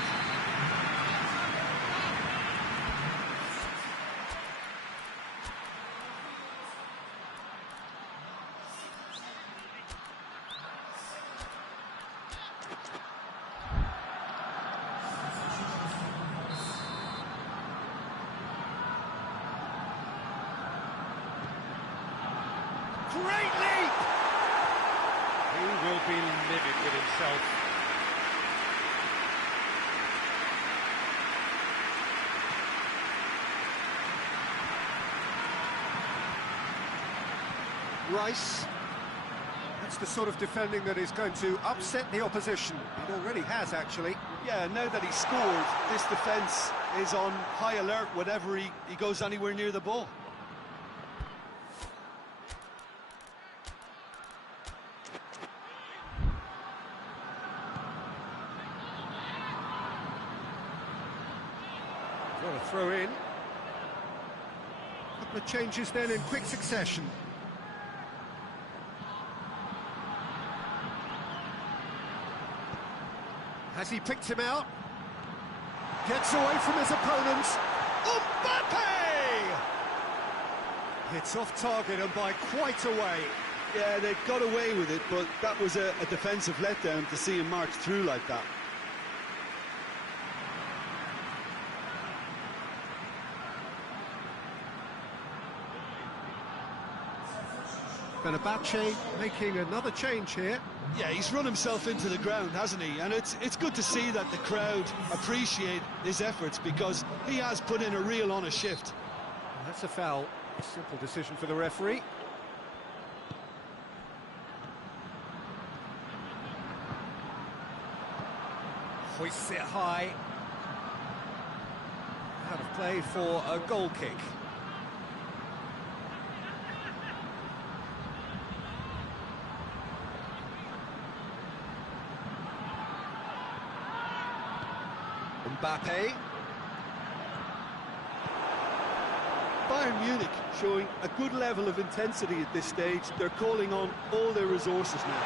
Great leap! He will be livid with himself. Rice. That's the sort of defending that is going to upset the opposition. It already has, actually. Yeah, now that he's scored, this defence is on high alert whenever he goes anywhere near the ball. What a throw in. Couple of changes then in quick succession. Has he picked him out? Gets away from his opponent. Mbappe! Hits off target and by quite a way. Yeah, they got away with it, but that was a defensive letdown to see him march through like that. Fenerbahce making another change here. Yeah, he's run himself into the ground, hasn't he? And it's good to see that the crowd appreciate his efforts, because he has put in a real honest shift. That's a foul. A simple decision for the referee. Hoists it high. Out of play for a goal kick. Mbappe. Bayern Munich showing a good level of intensity at this stage. They're calling on all their resources now.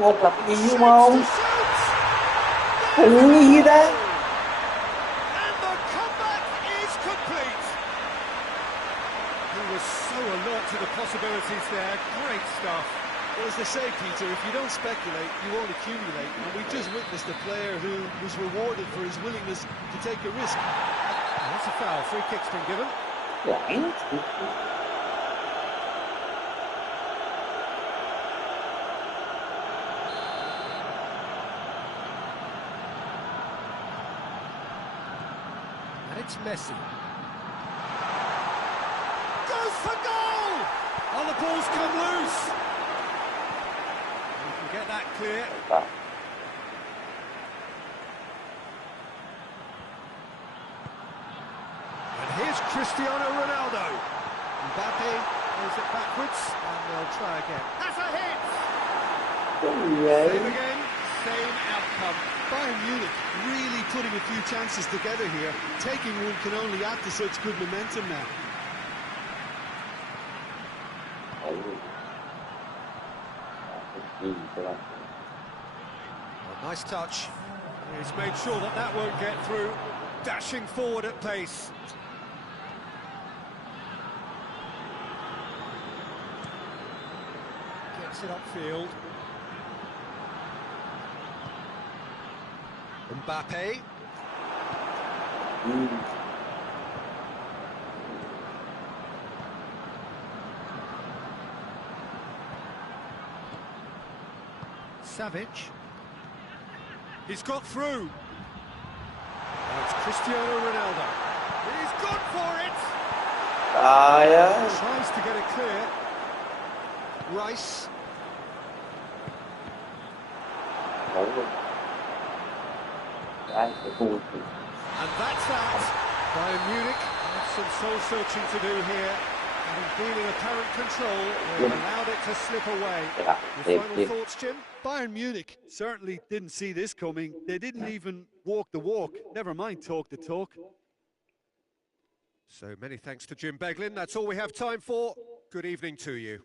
Một là gì đúng không? Khủng gì đó. lot to the possibilities there. Great stuff. Well, as they say, Peter, if you don't speculate, you won't accumulate. And we've just witnessed a player who was rewarded for his willingness to take a risk. That's a foul. Free kick's been given. Giảng. And it's Messi. Goes for goal! Oh, the ball's come loose. You can get that clear. And here's Cristiano Ronaldo. Mbappe plays it backwards, and they'll try again. That's a hit. Same again, same outcome. Bayern Munich really putting a few chances together here. Taking one can only add to such good momentum now. A nice touch. He's made sure that that won't get through. Dashing forward at pace. Gets it upfield. Mbappe. Savic. He's got through. Now it's Cristiano Ronaldo. He's gone for it. Tries to get it clear. Rice. And that's that. Bayern Munich have some soul-searching to do here. Having been in apparent control, they've allowed it to slip away. Your final thoughts, Jim? Bayern Munich certainly didn't see this coming. They didn't even walk the walk, never mind talk the talk. So many thanks to Jim Beglin. That's all we have time for. Good evening to you.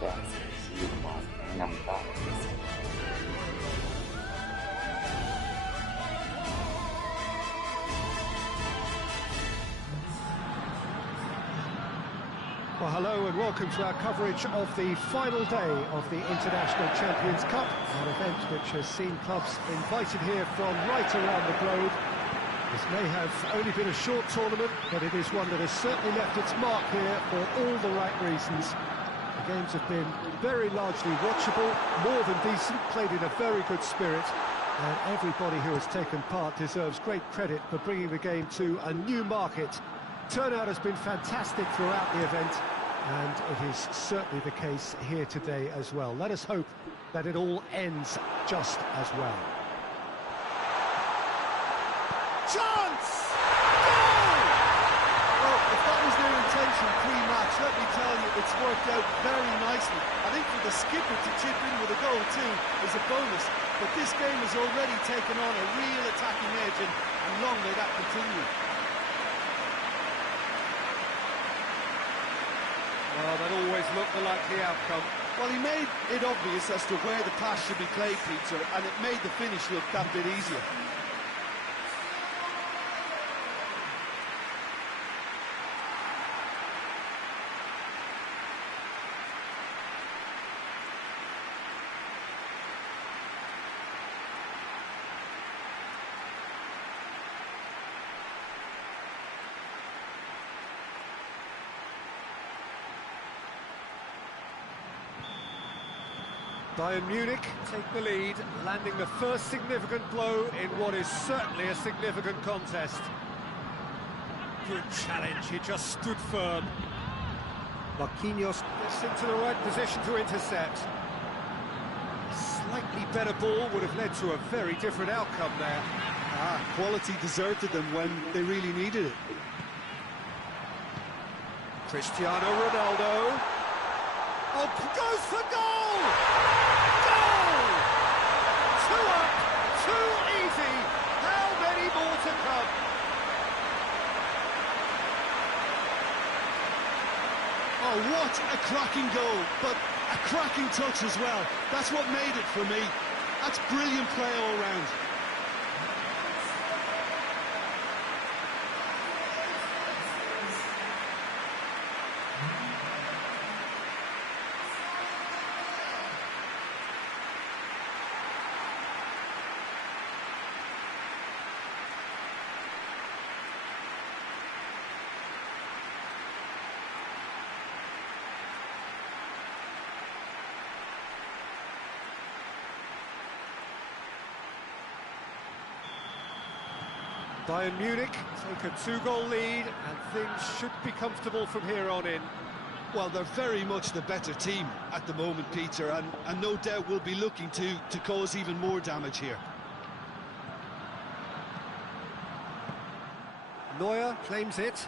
xe nhưng mà nằm đó. Well, hello and welcome to our coverage of the final day of the International Champions Cup, an event which has seen clubs invited here from right around the globe. This may have only been a short tournament, but it is one that has certainly left its mark here for all the right reasons. The games have been very largely watchable, more than decent, played in a very good spirit, and everybody who has taken part deserves great credit for bringing the game to a new market. Turnout has been fantastic throughout the event, and it is certainly the case here today as well. Let us hope that it all ends just as well. Chance! Goal! Well, if that was their intention pre-match, let me tell you, it's worked out very nicely. I think for the skipper to chip in with a goal too is a bonus, but this game has already taken on a real attacking edge, and long may that continue. Well, that always looked the likely outcome. Well, he made it obvious as to where the pass should be played, Peter, and it made the finish look that bit easier. Bayern Munich take the lead, landing the first significant blow in what is certainly a significant contest. Good challenge, he just stood firm. Marquinhos gets into the right position to intercept. A slightly better ball would have led to a very different outcome there. Quality deserted them when they really needed it. Cristiano Ronaldo. Oh, goes for goal! Goal! 2 up, 2 easy. How many more to come? Oh, what a cracking goal, but a cracking touch as well. That's what made it for me. That's brilliant play all round. Bayern Munich take a 2-goal lead, and things should be comfortable from here on in. Well, they're very much the better team at the moment, Peter, and no doubt will be looking to cause even more damage here. Neuer claims it.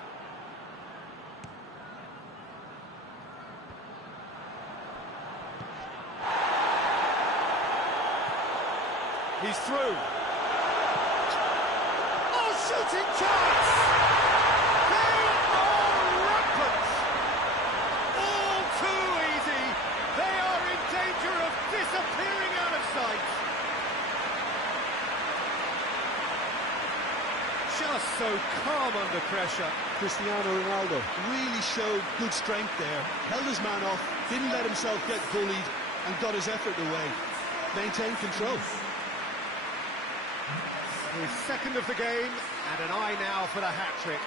He's through. Shooting chance! They are rampant! All too easy! They are in danger of disappearing out of sight! Just so calm under pressure. Cristiano Ronaldo really showed good strength there, held his man off, didn't let himself get bullied, and got his effort away. Maintained control. His second of the game, and an eye now for the hat-trick.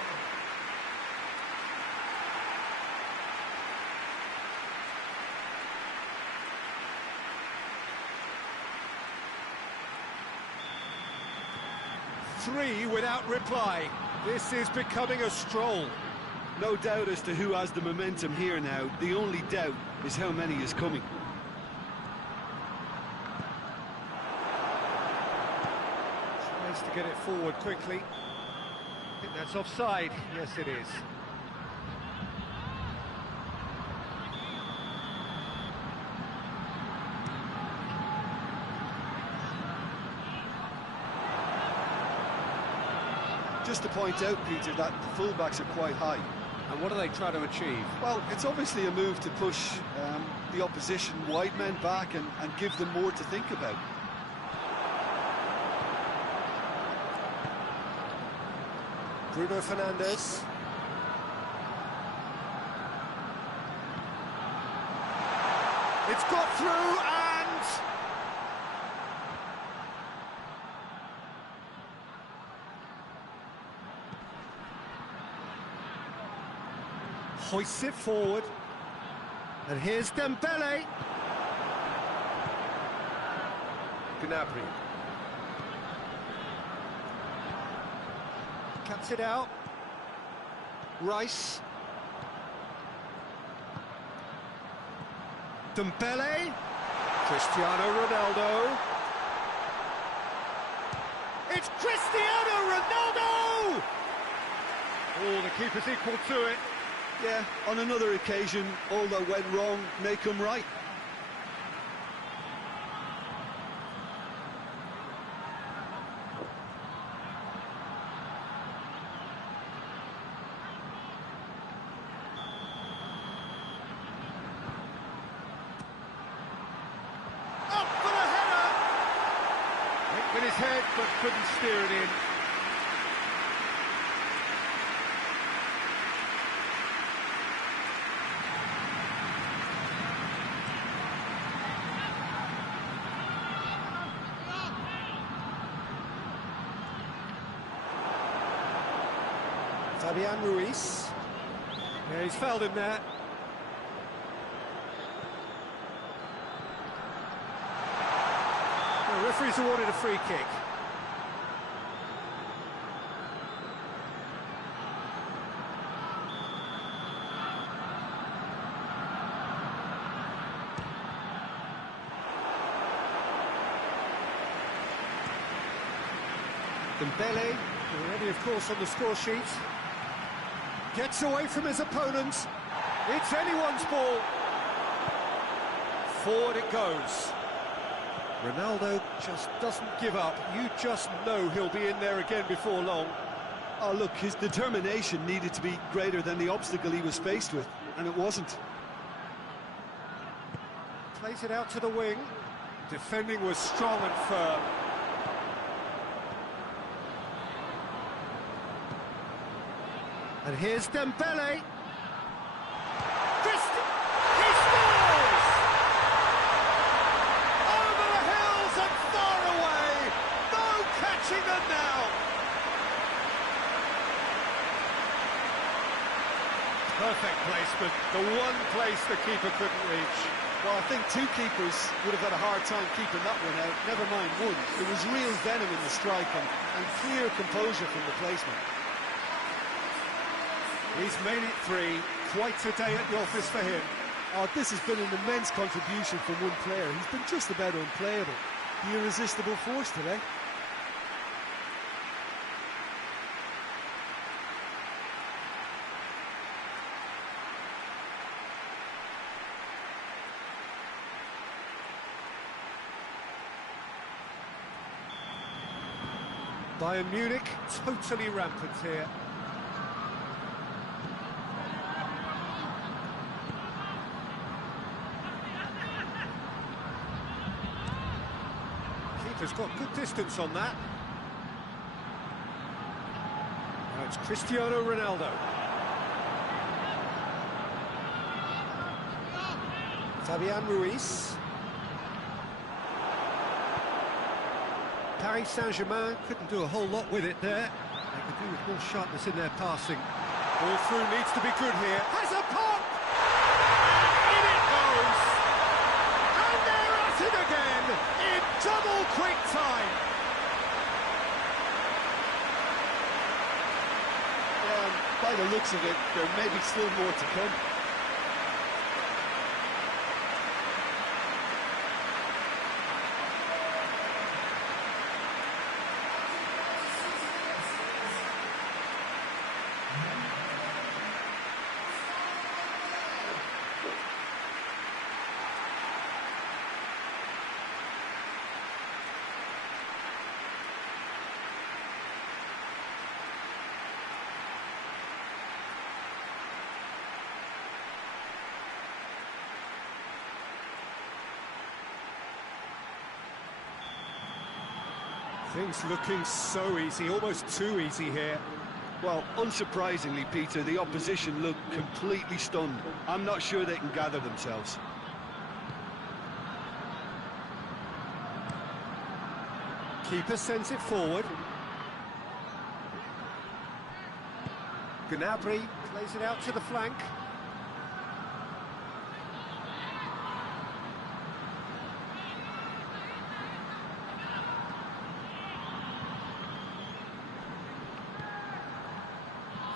Three without reply. This is becoming a stroll. No doubt as to who has the momentum here now. The only doubt is how many is coming. To get it forward quickly. I think that's offside. Yes, it is. Just to point out, Peter, that the fullbacks are quite high. And what do they try to achieve? Well, it's obviously a move to push the opposition wide men back and give them more to think about. Bruno Fernandes. It's got through and... hoists it forward. And here's Dembele. Gnabry. Cuts it out. Rice. Dembele. Cristiano Ronaldo. It's Cristiano Ronaldo! Oh, the keeper's equal to it. Yeah, on another occasion, all that went wrong may come right. Up for the header! Hit with his head, but couldn't steer it in. Fabian Ruiz. Yeah, he's fouled him there. The referee's awarded a free kick. Dembele, already of course on the score sheet. Gets away from his opponents. It's anyone's ball. Forward it goes. Ronaldo just doesn't give up. You just know he'll be in there again before long. Oh, look, his determination needed to be greater than the obstacle he was faced with, and it wasn't. Plays it out to the wing. Defending was strong and firm. And here's Dembele. He scores! Over the hills and far away. No catching them now. Perfect placement. The one place the keeper couldn't reach. Well, I think two keepers would have had a hard time keeping that one out, never mind one. There was real venom in the strike and clear composure from the placement. He's made it three. Quite a day at the office for him. Oh, this has been an immense contribution from one player. He's been just about unplayable. The irresistible force today. Bayern Munich, totally rampant here. Keeper's got good distance on that. Now it's Cristiano Ronaldo. Fabian Ruiz. Paris Saint-Germain couldn't do a whole lot with it there. They could do with more sharpness in their passing. Ball through needs to be good here. Has a pop! And in it goes! And they're at it again in double quick time. By the looks of it, there may be still more to come. Things looking so easy, almost too easy here. Well, unsurprisingly, Peter, the opposition look completely stunned. I'm not sure they can gather themselves. Keeper sends it forward. Gnabry plays it out to the flank.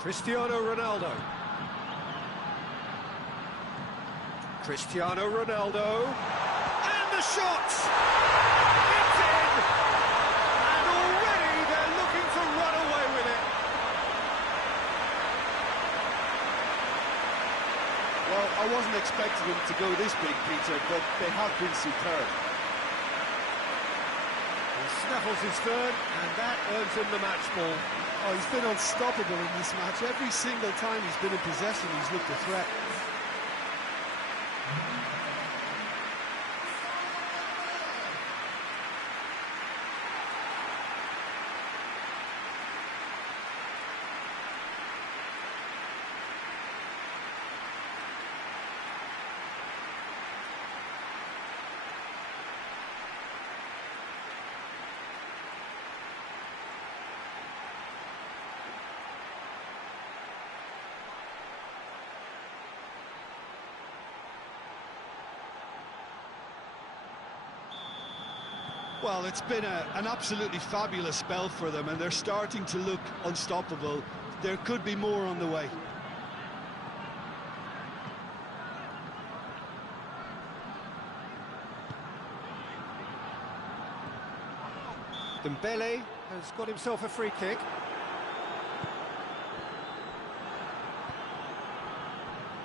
Cristiano Ronaldo. Cristiano Ronaldo. And the shot! It's in! And already they're looking to run away with it. Well, I wasn't expecting them to go this big, Peter, but they have been superb. He snaffles his third, and that earns him the match ball. Oh, he's been unstoppable in this match. Every single time he's been in possession, he's looked a threat. Well, it's been an absolutely fabulous spell for them, and they're starting to look unstoppable. There could be more on the way. Dembele has got himself a free kick.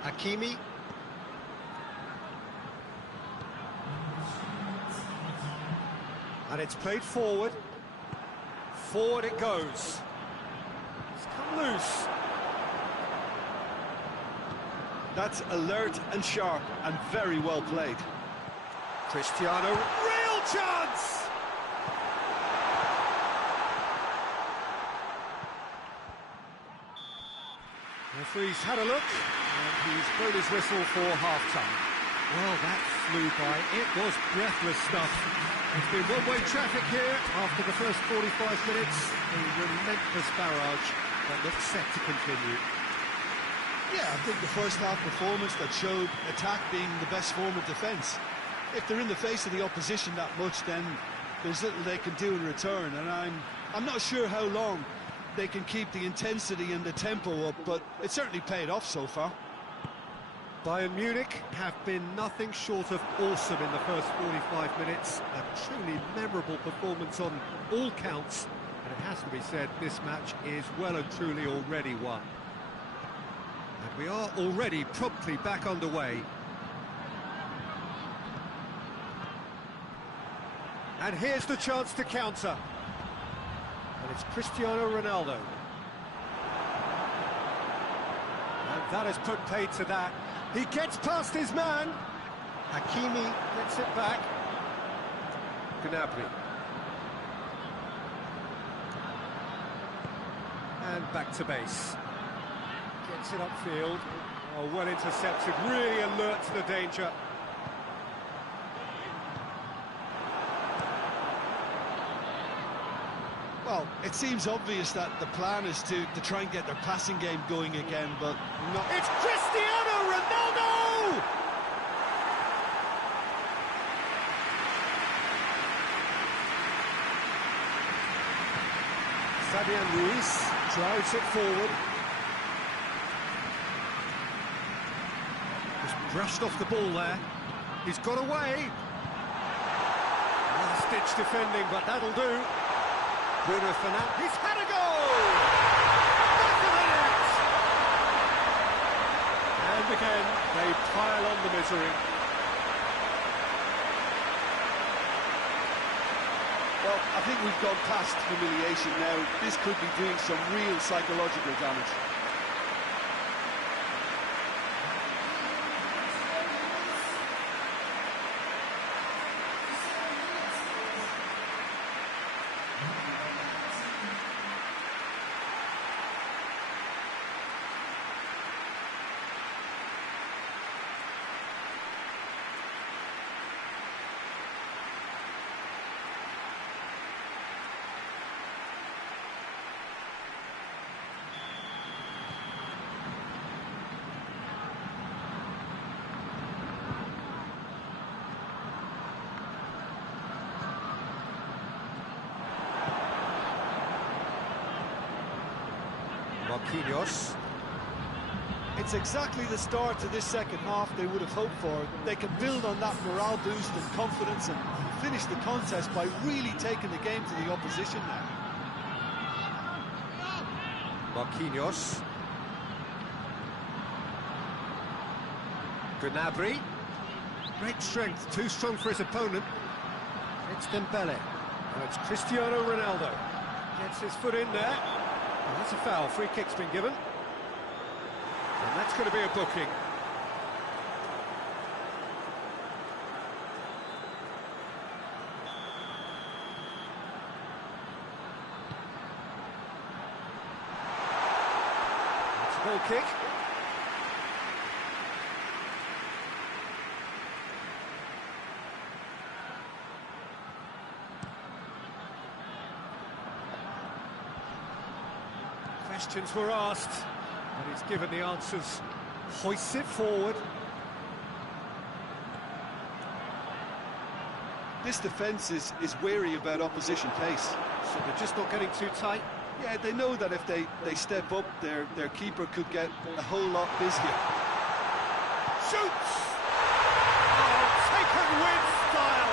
Hakimi. And it's played forward. Forward it goes. It's come loose. That's alert and sharp and very well played. Cristiano, real chance! Referee's had a look, and he's blown his whistle for half-time. Well, that flew by. It was breathless stuff. It's been one-way traffic here after the first 45 minutes. A relentless barrage that looks set to continue. Yeah, I think the first half performance that showed attack being the best form of defence. If they're in the face of the opposition that much, then there's little they can do in return, and I'm not sure how long they can keep the intensity and the tempo up, but it certainly paid off so far. Bayern Munich have been nothing short of awesome in the first 45 minutes. A truly memorable performance on all counts. And it has to be said, this match is well and truly already won. And we are already promptly back underway. And here's the chance to counter. And it's Cristiano Ronaldo. And that has put paid to that. He gets past his man. Hakimi gets it back. Gnabry. And back to base. Gets it upfield. Oh, well intercepted. Really alert to the danger. Well, it seems obvious that the plan is to try and get their passing game going again, but not... It's Cristiano Ronaldo! Fabian Ruiz drives it forward. Just brushed off the ball there. He's got away. Last-ditch defending, but that'll do. Bruno Fernandes, he's had a goal! Back of the net! And again, they pile on the misery. Well, I think we've gone past humiliation now. This could be doing some real psychological damage. Marquinhos. It's exactly the start to this second half they would have hoped for. They can build on that morale boost and confidence and finish the contest by really taking the game to the opposition now. Marquinhos. Gnabry. Great strength, too strong for his opponent. It's Dembele. Now it's Cristiano Ronaldo. Gets his foot in there. Oh, that's a foul. Free kick's been given. And that's going to be a booking. It's a ball kick. Questions were asked, and he's given the answers. Hoists it forward. This defence is wary about opposition pace. So they're just not getting too tight. Yeah, they know that if they step up, their keeper could get a whole lot busier. Shoots! Oh, take and win style!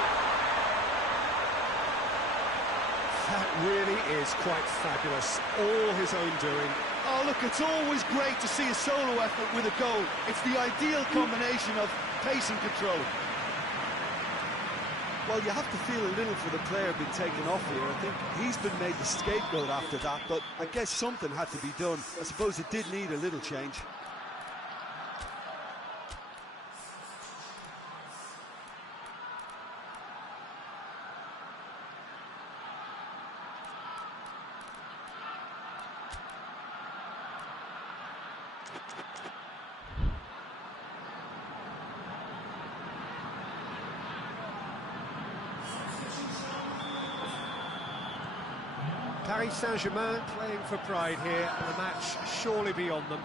That really is quite fabulous. All his own doing. Oh, look, it's always great to see a solo effort with a goal. It's the ideal combination of pace and control. Well, you have to feel a little for the player being taken off here. I think he's been made the scapegoat after that, but I guess something had to be done. I suppose it did need a little change. Paris Saint-Germain playing for pride here, and the match surely beyond them.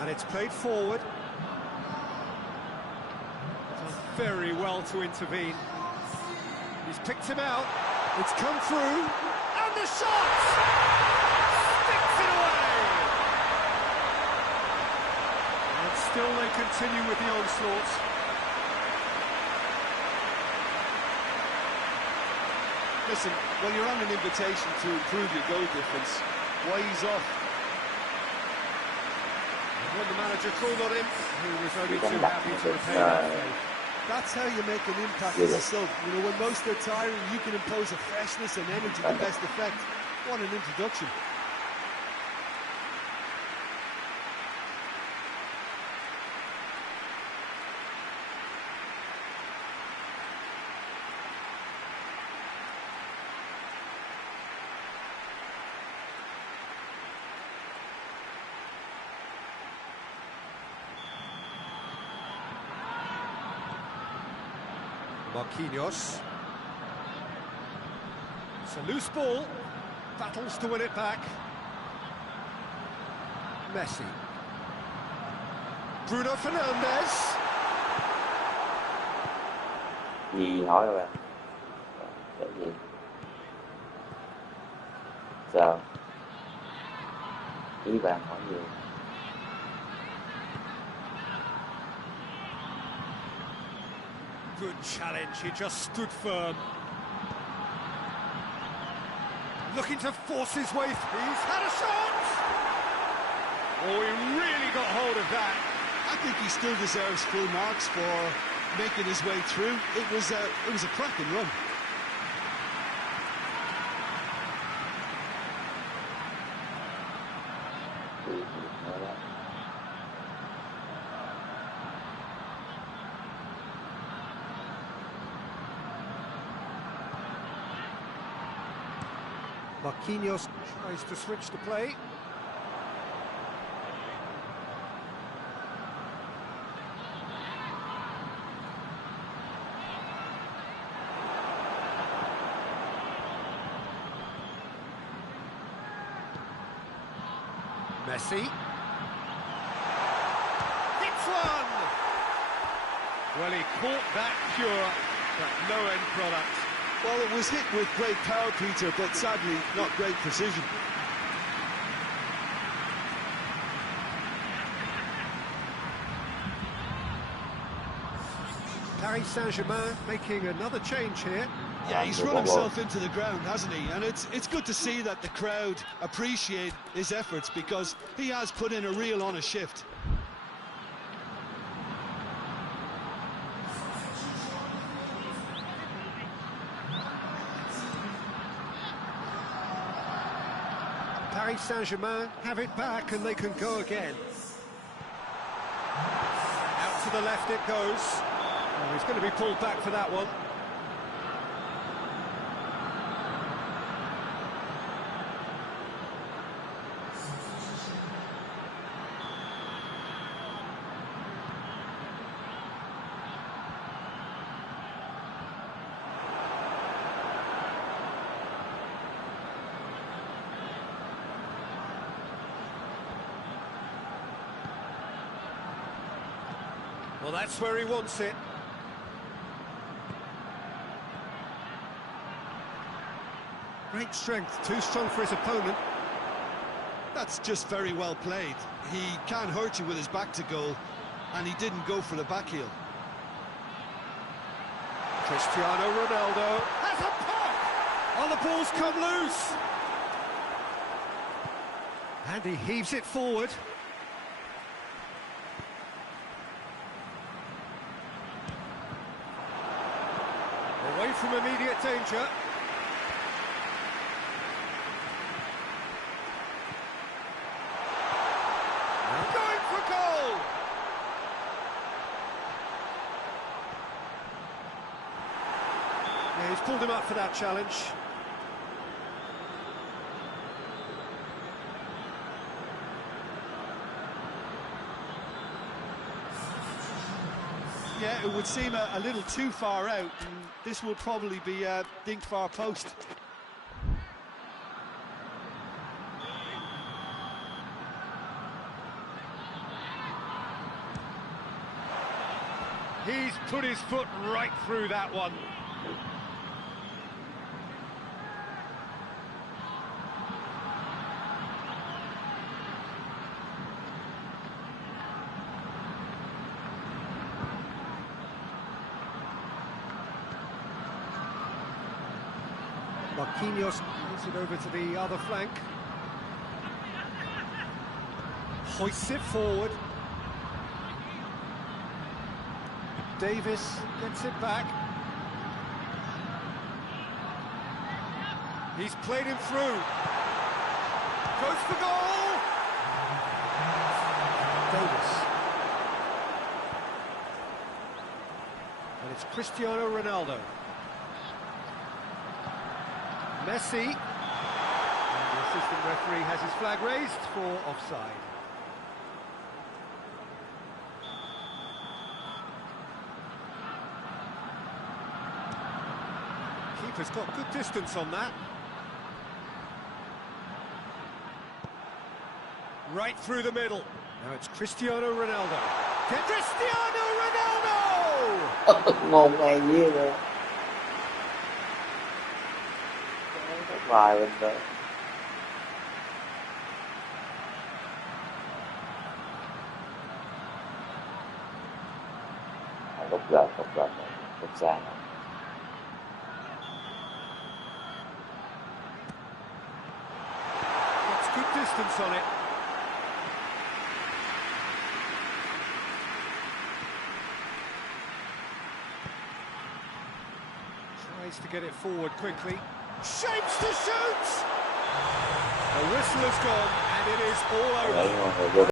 And it's played forward. Done very well to intervene. He's picked him out. It's come through. And the shot! Sticks it away! And still they continue with the onslaught. Listen, well, you're on an invitation to improve your goal difference. Why ease off? And when the manager called on him, he was only too happy to repay that faith. That's how you make an impact as a sub. You know, when most are tiring, you can impose a freshness and energy to best effect. What an introduction. Marquinhos. It's a loose ball. Battles to win it back. Messi. Bruno Fernandes. Gì hỏi các bạn? Cái gì? Sao? Ý bạn hỏi gì? Good challenge, he just stood firm. Looking to force his way through. He's had a shot! Oh, he really got hold of that. I think he still deserves full marks for making his way through. It was a cracking run. Marquinhos tries to switch the play. Messi. Hits one! Well, he caught that pure, but no end product. Well, it was hit with great power, Peter, but sadly not great precision. Paris Saint-Germain making another change here. Yeah, he's run himself into the ground, hasn't he? And it's good to see that the crowd appreciate his efforts, because he has put in a real honest shift. Paris Saint-Germain have it back and they can go again. Out to the left it goes. Oh, he's going to be pulled back for that one. Well, that's where he wants it. Great strength, too strong for his opponent. That's just very well played. He can hurt you with his back to goal, and he didn't go for the back heel. Cristiano Ronaldo has a pop! Oh, the ball's come loose! And he heaves it forward. Away from immediate danger. Going for goal! Yeah, he's pulled him up for that challenge. Yeah, it would seem a little too far out, and this will probably be a dink far post. He's put his foot right through that one. Marquinhos moves it over to the other flank. Hoists it forward. Davis gets it back. He's played him through. Goes for goal! Davis. And it's Cristiano Ronaldo. Messi. And the assistant referee has his flag raised for offside. Keeper's got good distance on that. Right through the middle. Now it's Cristiano Ronaldo. Cristiano Ronaldo! Ngon ngay như rồi. Vài bên đó. Góc gần, góc xa. Gets good distance on it. Tries to get it forward quickly. Shapes to shoot! The whistle has gone, and it is all over.